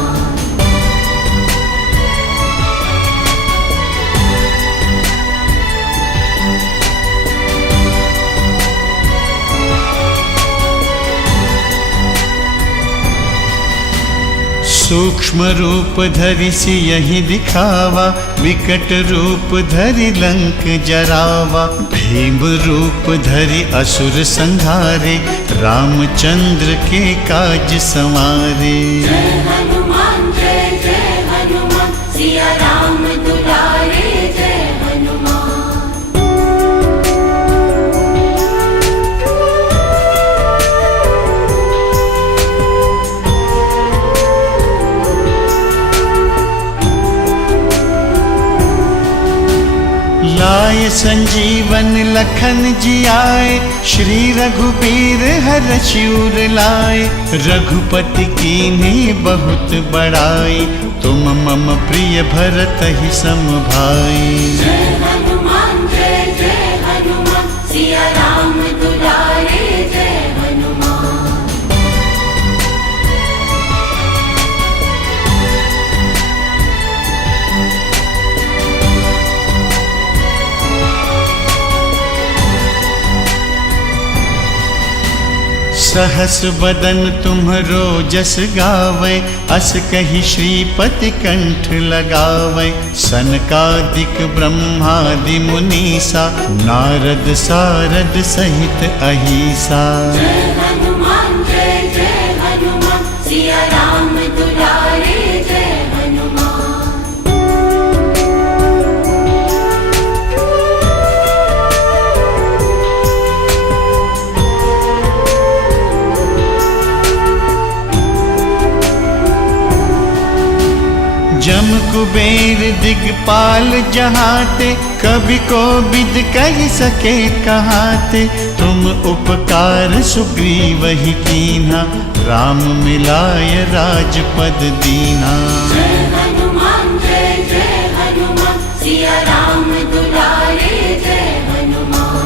सूक्ष्म रूप धरि सियहि दिखावा, विकट रूप धरि लंक जरावा। भीम रूप धरि असुर संहारे, रामचंद्र के काज संवारे। जय हनुमान जय हनुमान, सिया राम दुलारे जय हनुमान। लाय संजीवन लखन जियाए, श्री रघुबीर हरषि उर लाए। रघुपति कीन्ही बहुत बड़ाई, तुम मम प्रिय भरतहि सम भाई। जय हनुमान जय हनुमान, सिया राम दुलारे जय हनुमान। सहस बदन तुम्हरो जस गावै, अस कहि श्रीपति कंठ लगावै। सनकादिक ब्रह्मादि मुनीसा, नारद सारद सहित अहिसा। जय हनुमान जय हनुमान, सिया राम दुलारे जय हनुमान। जम कुबेर दिगपाल जहाते, कभी को विद कह सके कहाते। तुम उपकार सुग्रीवहि कीन्हा, राम मिलाय राजपद दीन्हा। जय हनुमान जय हनुमान, सिया राम दुलारे जय हनुमान।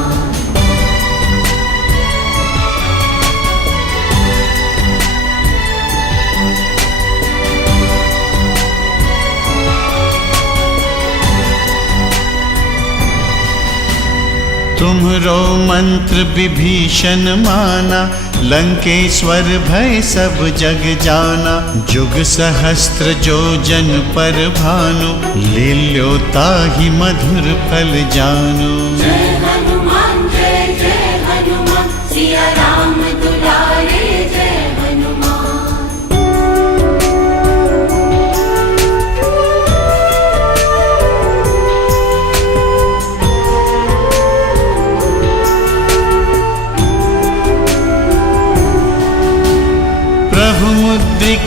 तुम्हरो मंत्र विभीषण माना, लंकेश्वर भय सब जग जाना। जुग सहस्त्र जो जन पर भानु, लील्यो ताहि मधुर फल जानु। जय हनुमान जय हनुमान, सिया राम दुलारे जय हनुमान।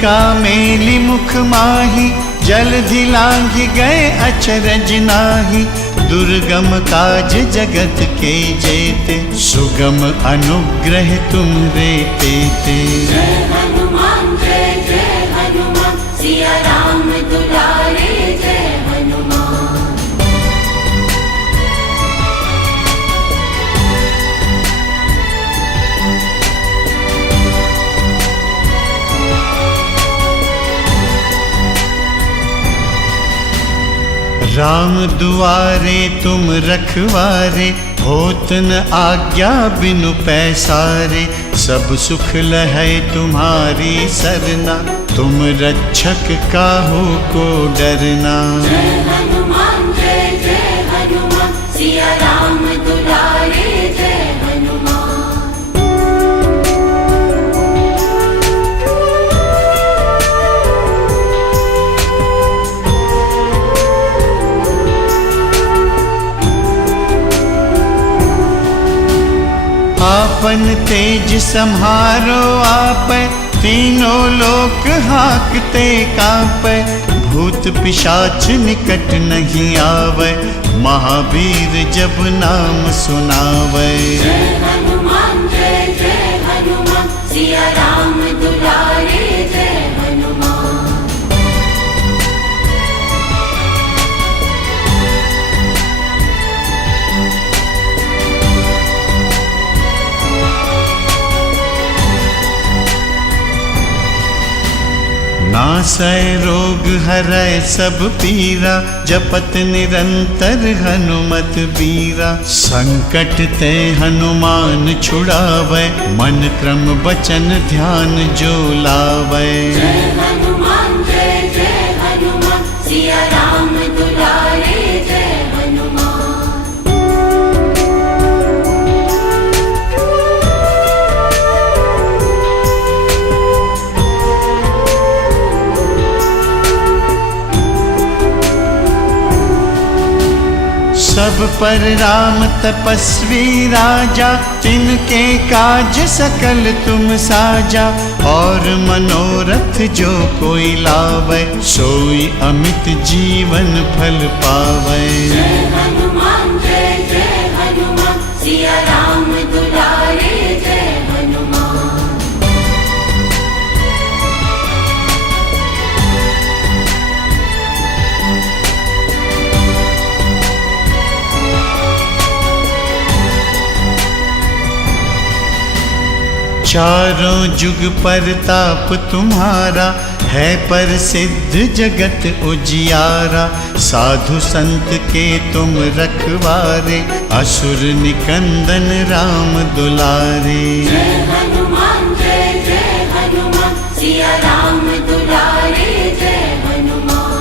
लंका मेली मुख माही, जलधि लांघि गए अचरज नाहि। दुर्गम काज जगत के जेते, सुगम अनुग्रह तुम्हरे तेते। जय हनुमान जय जय हनुमान, सिया राम दुलारे जय हनुमान। राम दुआरे तुम रखवारे, होत न आज्ञा बिनु पैसारे। सब सुख लहै तुम्हारी सरना, तुम रक्षक काहू को डरना। जय हनुमान जय जय हनुमान, सिया राम दुलारे जय हनुमान। आपन तेज सम्हारो आपै, तीनों लोक हाकते कांपै। भूत पिशाच निकट नहीं आवै, महावीर जब नाम सुनावै। जय हनुमान जय जय हनुमान, सिया राम दुलारे जय हनुमान। नासै रोग हरै सब पीरा, जपत निरंतर हनुमत बीरा। संकट ते हनुमान छुड़ावै, मन क्रम बचन ध्यान जो लावै। जय हनुमान जय जय हनुमान, सिया राम दुलारे जय हनुमान। सब पर राम तपस्वी राजा, तिनके काज सकल तुम साजा। और मनोरथ जो कोई लावै, सोई अमित जीवन फल पावै। जय हनुमान जय जय हनुमान, सिया राम दुलारे जय हनुमान। चारों जुग परताप तुम्हारा, है प्रसिद्ध जगत उजियारा। साधु संत के तुम रखवारे, असुर निकंदन राम दुलारे। जय हनुमान जय जय हनुमान, सिया राम दुलारे जय हनुमान।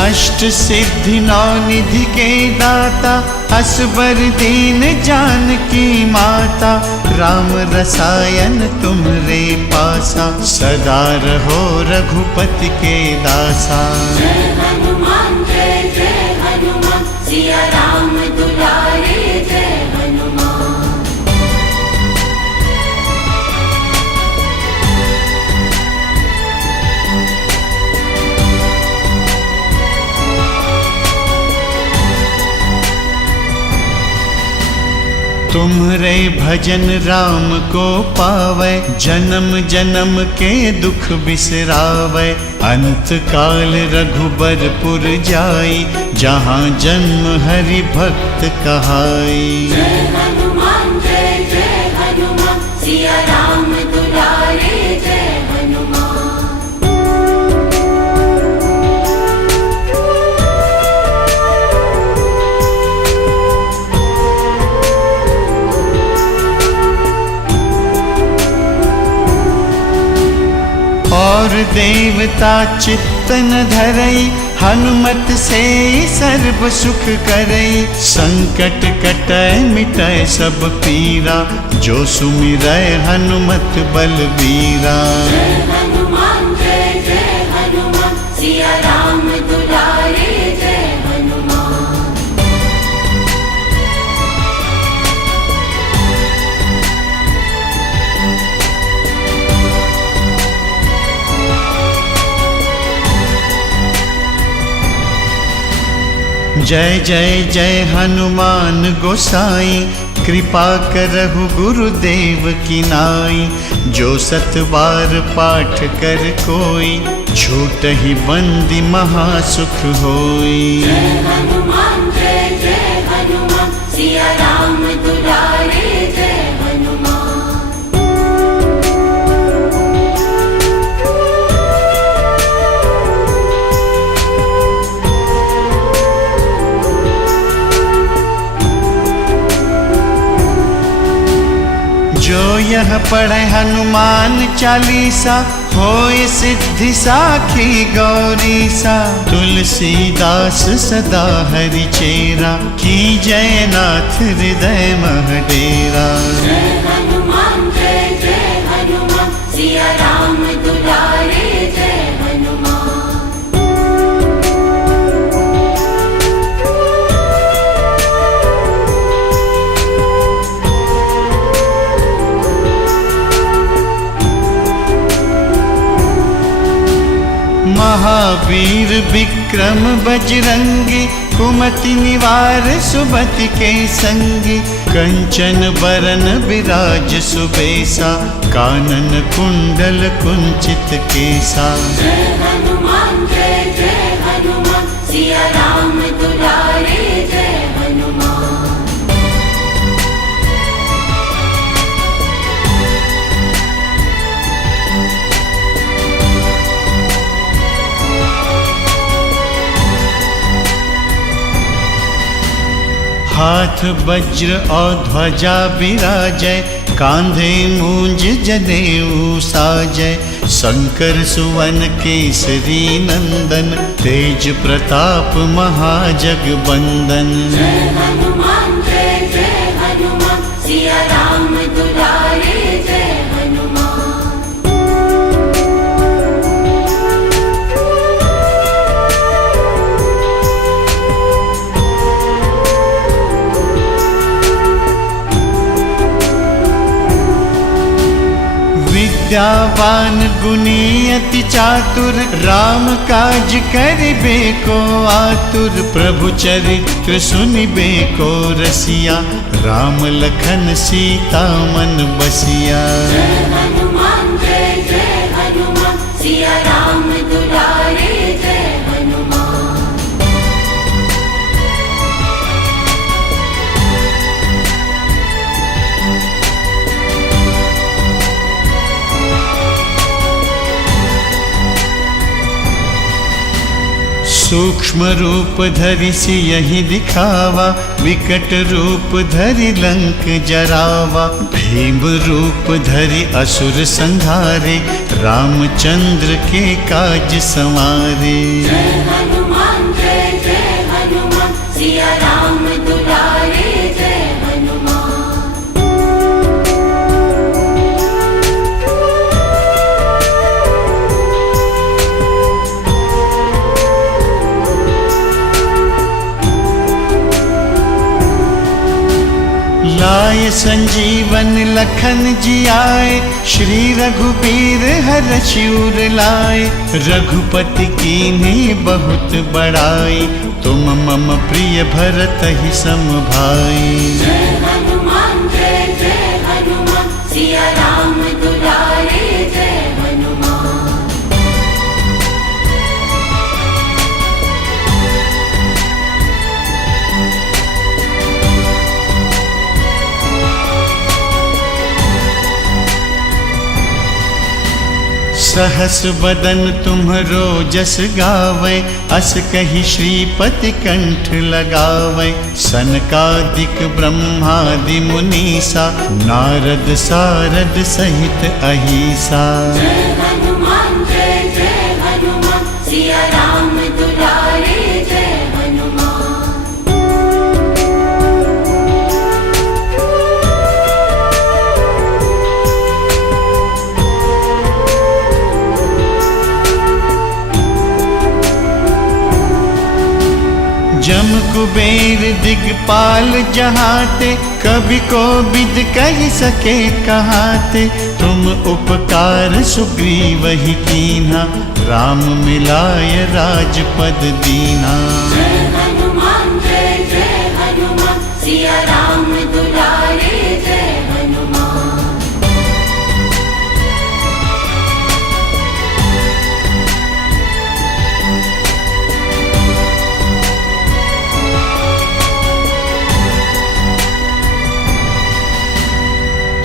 अष्ट सिद्धि नौ निधि के दाता, असबर दीन जानकी माता। राम रसायन तुम्हरे पासा, सदा रहो रघुपति के दासा। जय हनुमान जय जय हनुमान, सिया राम दुलारे जय हनुमान। तुम्हरे भजन राम को पावै, जन्म जन्म के दुख बिसरावै। अंत काल रघुबरपुर जाई, जहाँ जन्म हरि भक्त कहाई। जय हनुमान जय जय हनुमान, सिया राम दुलारे जय हनुमान। और देवता चित्त न धरई, हनुमत से सर्व सुख करई। संकट कटै मिटै सब पीरा, जो सुमिरै हनुमत बलबीरा। जय हनुमान जय जय हनुमान, जय जय जय हनुमान गोसाई, कृपा करहु गुरुदेव की नाई। जो सत बार पाठ कर कोई, छूटहि बंदी महासुख होई। जय हनुमान सिया राम दुलारे जय हनुमान। जो यह पढ़े हनुमान चालीसा, होय सिद्धि साखी गौरीसा। तुलसीदास सदा हरि चेरा, की जय नाथ हृदय मह डेरा। जय हनुमान सिया राम दुलारे जय हनुमान। महावीर विक्रम बजरंगी, कुमति निवार सुमति के संगी। कंचन बरन बिराज सुबेसा, कानन कुंडल कुंचित केसा। जय हनुमान सिया राम दुलारे जय हनुमान। हाथ वज्र और ध्वजा विराजय, कांधे मूंज जनेऊ साजय। शंकर सुवन केसरी नंदन, तेज प्रताप महाजगबंदन। जय हनुमान सिया राम दुलारे जय हनुमान। विद्यावान गुणी अति चातुर, राम काज करिबे को आतुर। प्रभु चरित्र सुनिबे को रसिया, राम लखन सीता मन बसिया। जय हनुमान सिया राम दुलारे जय हनुमान। सूक्ष्म रूप धरि सियहि दिखावा, विकट रूप धरि लंक जरावा। भीम रूप धरि असुर संहारे, रामचंद्र के काज संवारे। जय हनुमान सिया राम दुलारे जय हनुमान। लाय संजीवन लखन जियाए, श्री रघुबीर हरषि उर लाए। रघुपति कीन्ही बहुत बड़ाई, तुम मम प्रिय भरतहि सम भाई। जय हनुमान सिया राम दुलारे जय हनुमान। सहस बदन तुम्हरो जस गावै, अस कहि श्रीपति कंठ लगावै। सनकादिक ब्रह्मादि मुनीसा, नारद सारद सहित अहिसा। जय हनुमान सिया राम दुलारे जय हनुमान। जम कुबेर दिगपाल जहाते, कभी को विद कह सके कहाते। तुम उपकार सुग्रीव ही कीन्हा, राम मिलाय राजपद दीना। जय हनुमान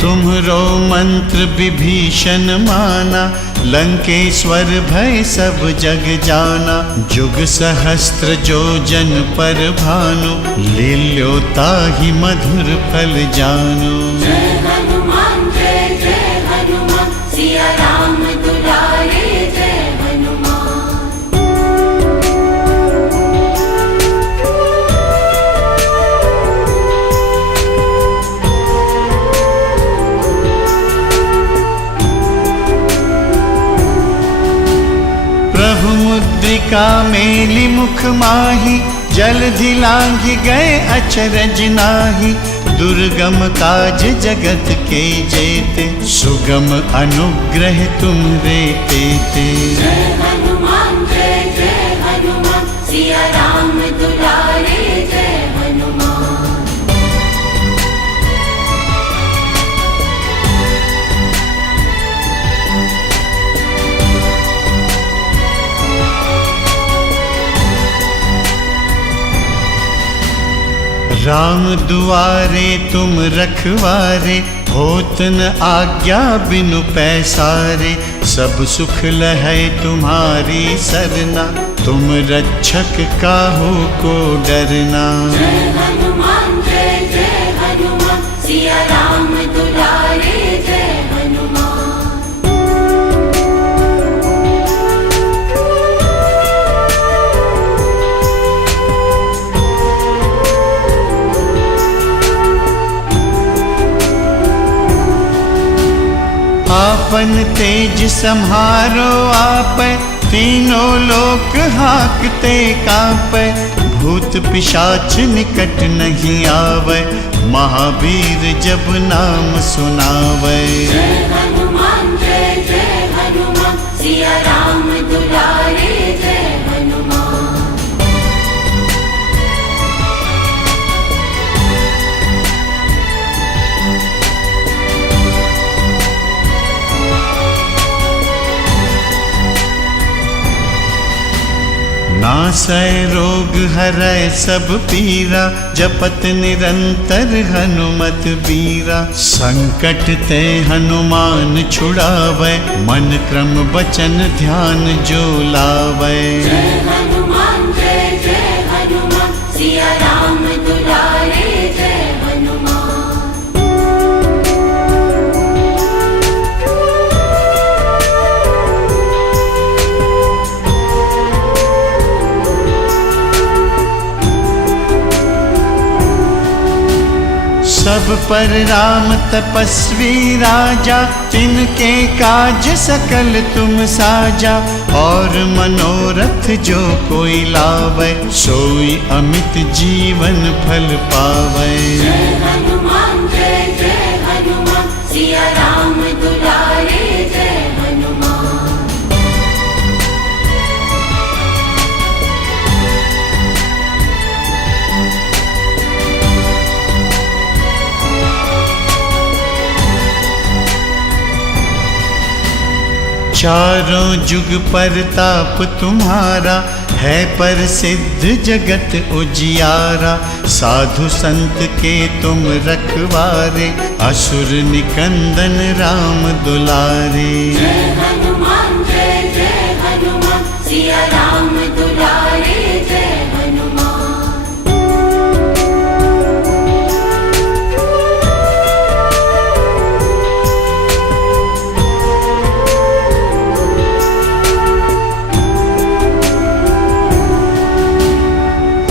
तुम्हरो मंत्र विभीषण माना, लंकेश्वर भय सब जग जाना। जुग सहस्त्र जो जन पर भानु, लील्यो ताहि मधुर फल जानु। जय हनुमान सिया राम दुलारे जय हनुमान। प्रभु मुद्रिका मेली मुख माही, जलधि लांघि गए अचरज नाहि। दुर्गम काज जगत के जेते, सुगम अनुग्रह तुम्हरे तेते। जय हनुमान सिया राम दुलारे जय हनुमान। राम दुआरे तुम रखवारे, होत न आज्ञा बिनु पैसारे। सब सुख लहै तुम्हारी सरना, तुम रक्षक काहू को डरना। जय हनुमान सिया राम दुलारे जय हनुमान। आपन तेज सम्हारो आपै, तीनों लोक हाकते कांपै। भूत पिशाच निकट नहीं आवै, महावीर जब नाम सुनावै। जय हनुमान सिया राम दुलारे जय हनुमान। नासै रोग हरै सब पीरा, जपत निरंतर हनुमत बीरा। संकट ते हनुमान छुड़ावै, मन क्रम बचन ध्यान जो लावै। जय हनुमान सिया राम दुलारे जय हनुमान। सब पर राम तपस्वी राजा, तिनके काज सकल तुम साजा। और मनोरथ जो कोई लावै, सोई अमित जीवन फल पावै। जय हनुमान सिया राम दुलारे जय हनुमान। चारों जुग परताप तुम्हारा, है प्रसिद्ध जगत उजियारा। साधु संत के तुम रखवारे, असुर निकंदन राम दुलारे। जय हनुमान सिया राम दुलारे जय हनुमान।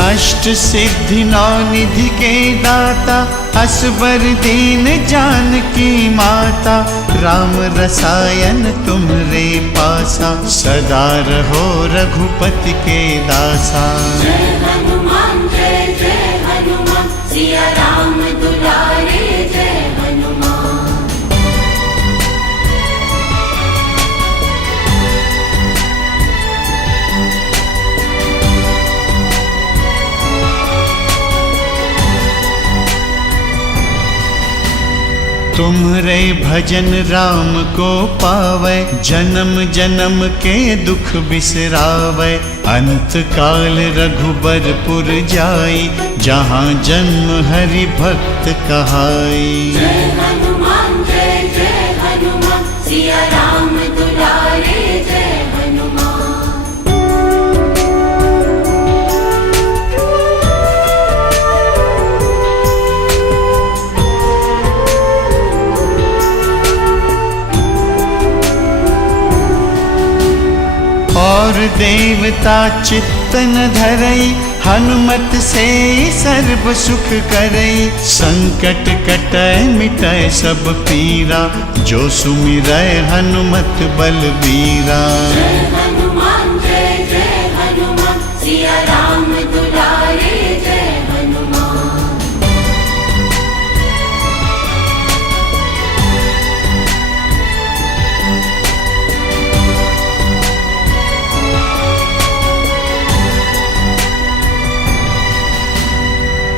अष्ट सिद्धि नौ निधि के दाता, असबर दीन जानकी माता। राम रसायन तुम्हरे पासा, सदा रहो रघुपति के दासा। जय हनुमान सिया राम दुलारे जय हनुमान। तुम्हरे भजन राम को पावै, जन्म जन्म के दुख बिसरावै। अंत काल रघुबरपुर जाई, जहाँ जन्म हरि भक्त कहाई। जय हनुमान सिया राम दुलारे जय हनुमान। और देवता चित्तन धरई, हनुमत से सर्व सुख करई। संकट कटै मिटै सब पीरा, जो सुमिरै हनुमत बलबीरा। जय हनुमान जय हनुमान, सिया राम दुलारे जय हनुमान।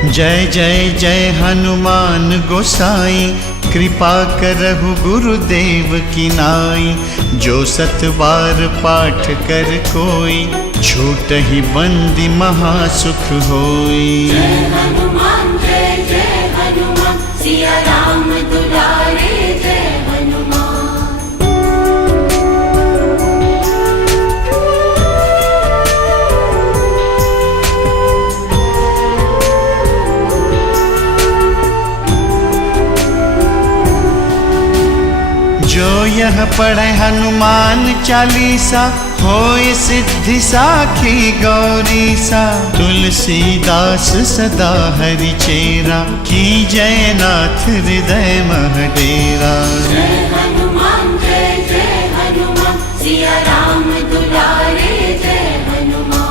जय जय जय हनुमान गोसाई, कृपा करहु गुरुदेव की नाई। जो सत बार पाठ कर कोई, छूटहि बंदी महासुख होई। जय हनुमान जय हनुमान, सिया राम दुलारे जय हनुमान। जो यह पढ़े हनुमान चालीसा, होय सिद्धि साखी गौरीसा। तुलसीदास सदा हरि चेरा, की जय नाथ हृदय मह डेरा। जय हनुमान जय हनुमान, सिया राम दुलारे जय हनुमान।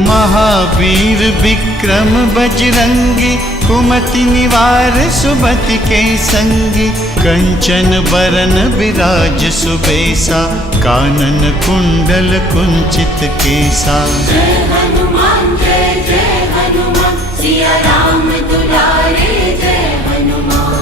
महावीर विक्रम बजरंगी, कुमति निवार सुमति के संगी। कंचन बरन विराज सुबेसा, कानन कुंडल कुंचित केसा। जय हनुमान जय हनुमान, सिया राम दुलारे जय हनुमान।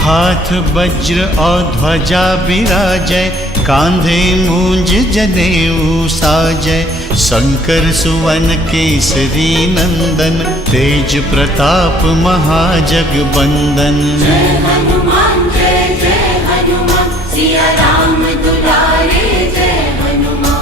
हाथ वज्र और ध्वजा विराजय, कांधे मूंज जनेऊ साजय। शंकर सुवन केसरी नंदन, तेज प्रताप महाजगबंदन। जय हनुमान जय हनुमान, सिया राम दुलारे जय हनुमान।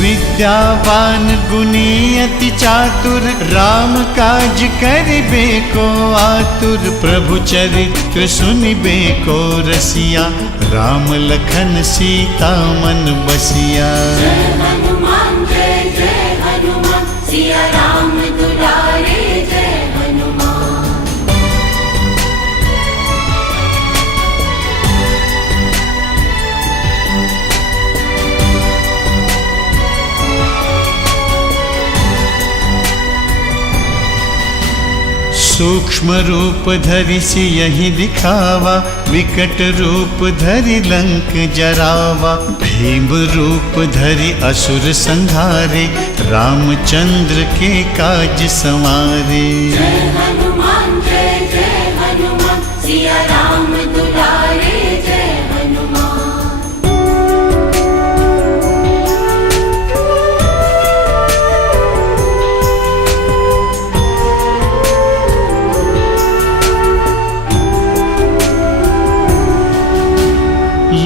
विद्यावान गुणी अति चातुर, राम काज करिबे को आतुर। प्रभु चरित्र सुनिबे को रसिया, राम लखन सीता मन बसिया। जय हनुमान जय हनुमान, सिया राम दुलारे जय हनुमान। सूक्ष्म रूप धरि सियहि दिखावा, विकट रूप धरि लंक जरावा। भीम रूप धरि असुर संहारे, रामचंद्र के काज संवारे। जय हनुमान जय हनुमान, सिया राम दुलारे जय हनुमान।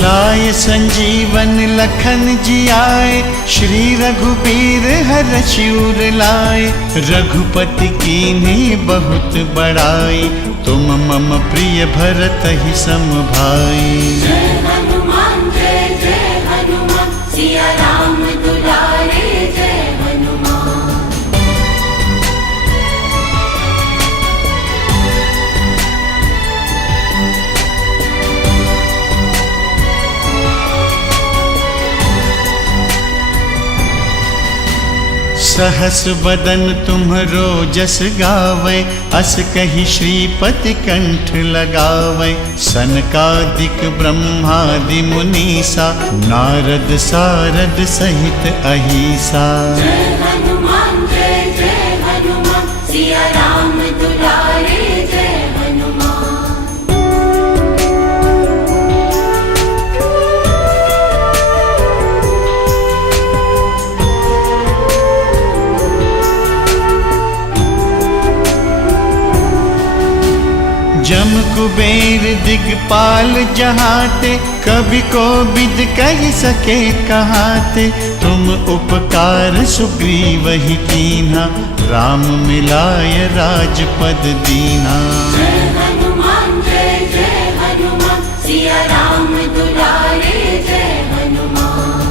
लाय संजीवन लखन जियाए, श्री रघुबीर हरषि उर लाए। रघुपति कीन्ही बहुत बड़ाई, तुम मम प्रिय भरतहि सम भाई। जय हनुमान जय हनुमान, सिया राम दुलारे जय हनुमान। सहस बदन तुम्हरो जस गावे, अस कही श्रीपति कंठ लगावे। सनकादिक ब्रह्मादि मुनीसा, नारद सारद सहित अहिसा। जय हनुमान सिया राम दुलारे जय हनुमान। जम कुबेर दिगपाल जहाते, कभी को विद कह सके कहाते। तुम उपकार सुग्रीव ही कीन्हा, राम मिलाय राजपद दीना। जय हनुमान सिया राम दुलारे जय हनुमान।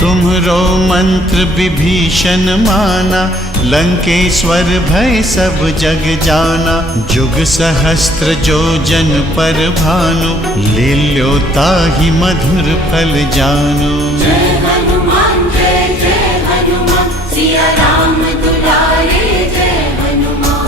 तुम्हरो मंत्र विभीषण माना, लंकेश्वर भय सब जग जाना। जुग सहस्त्र जो जन पर भानु, लील्यो ताहि मधुर फल जानु। जय हनुमान सिया राम दुलारे जय हनुमान।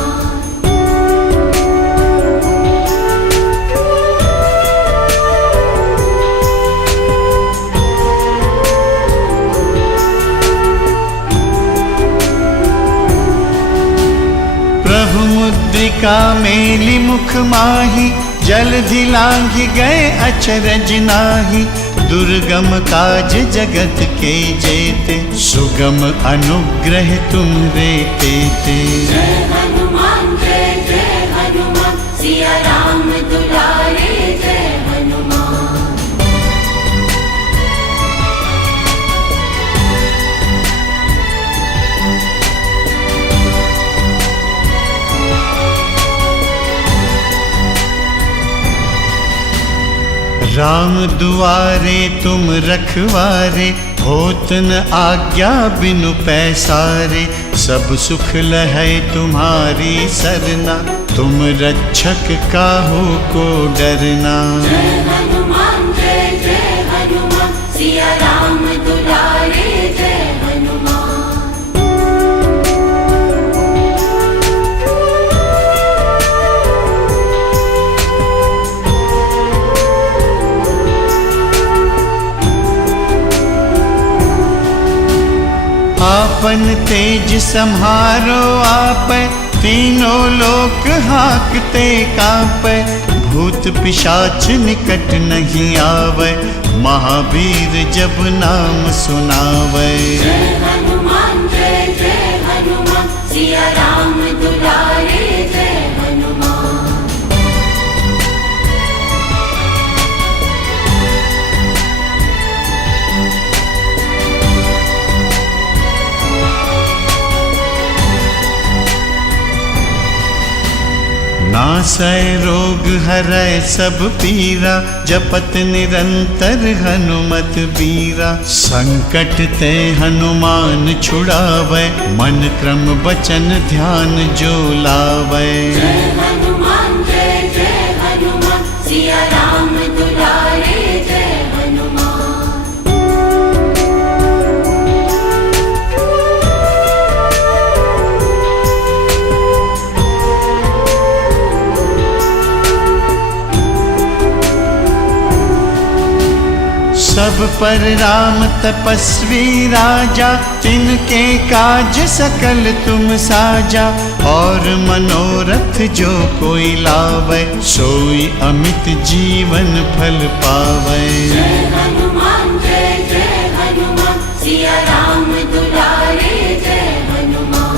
प्रभु मुद्रिका मेलि मुख माहि, जलधि लांघि गए अचरज नाहि। दुर्गम काज जगत के जेते, सुगम अनुग्रह तुम्हरे तेते। जय हनुमान सिया राम दुलारे जय हनुमान। राम दुआरे तुम रखवारे, होत न आज्ञा बिनु पैसारे। सब सुख लहै तुम्हारी सरना, तुम रक्षक काहू को डरना। जय हनुमान सिया राम दुलारे जय हनुमान। आपन तेज सम्हारो आपै, तीनों लोक हाकते कांपै। भूत पिशाच निकट नहीं आवै, महावीर जब नाम सुनावै। जय हनुमान सिया राम दुलारे जय हनुमान। नासै रोग हरै सब पीरा, जपत निरंतर हनुमत बीरा। संकट ते हनुमान छुड़ावै, मन क्रम बचन ध्यान जो लावै। जय हनुमान सिया राम दुलारे जय हनुमान। सब पर राम तपस्वी राजा, तिनके काज सकल तुम साजा। और मनोरथ जो कोई लावै, सोई अमित जीवन फल पावै। जय हनुमान सिया राम दुलारे जय हनुमान।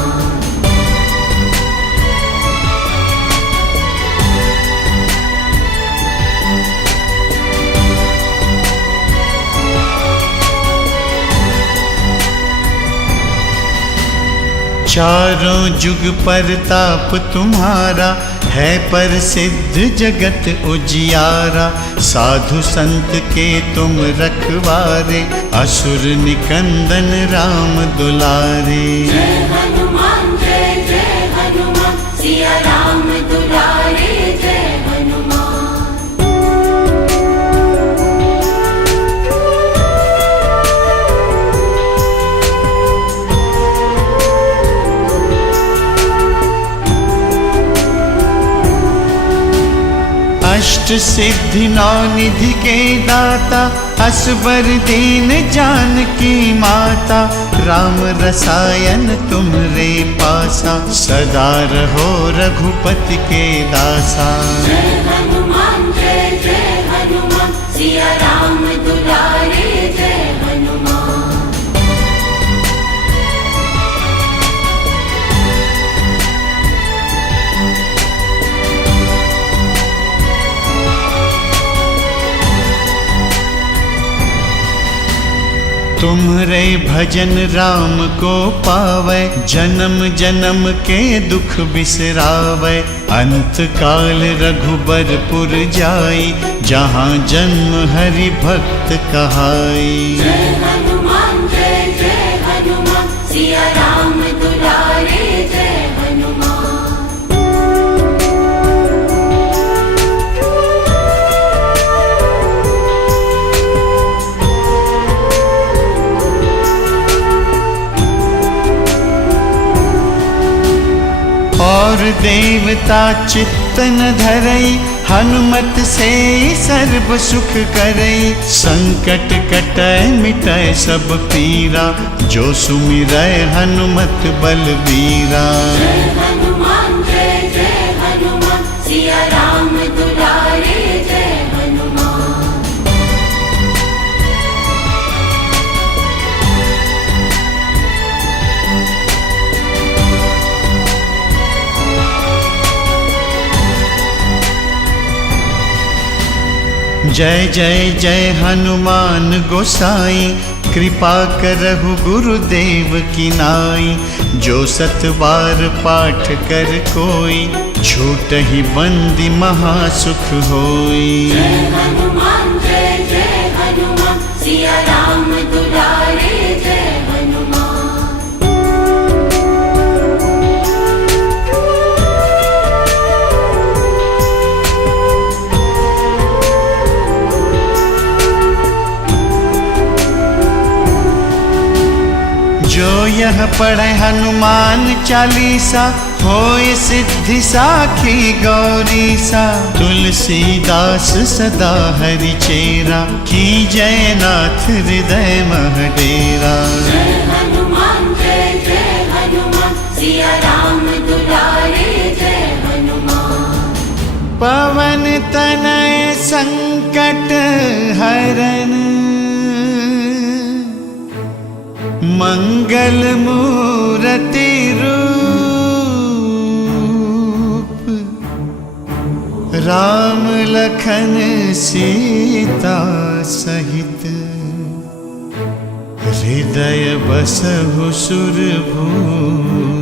चारों जुग परताप तुम्हारा, है प्रसिद्ध जगत उजियारा। साधु संत के तुम रखवारे, असुर निकंदन राम दुलारे। जय हनुमान सिया राम दुलारे जय हनुमान। अष्ट सिद्धि नौ निधि के दाता असबर दीन जानकी माता राम रसायन तुमरे पासा सदा रहो रघुपति के दासा। जय हनुमान सिया राम दुलारे जय हनुमान। तुम्हरे भजन राम को पावै जन्म जन्म के दुख बिसरावै अंत काल रघुबरपुर जाई जहाँ जन्म हरि भक्त कहाई। जय हनुमान सिया राम दुलारे जय हनुमान। और देवता चित्त न धरई हनुमत से सर्व सुख करई संकट कटै मिटै सब पीरा जो सुमिरै हनुमत बलबीरा। जय हनुमान सिया राम दुलारे जय हनुमान। जय जय जय हनुमान गोसाई कृपा करहु गुरुदेव की नाई जो सत बार पाठ कर कोई छूटहि बंदी महासुख होई। जय हनुमान सिया राम दुलारे जय हनुमान। जो यह पढ़े हनुमान चालीसा होय सिद्धि साखी गौरीसा तुलसीदास सदा हरि चेरा की जयनाथ हृदय मह डेरा। जय हनुमान सिया राम दुलारे जय हनुमान। पवन तनय संकट हरन मंगल मूरति रूप राम लखन सीता सहित हृदय बसहु सुरभूप।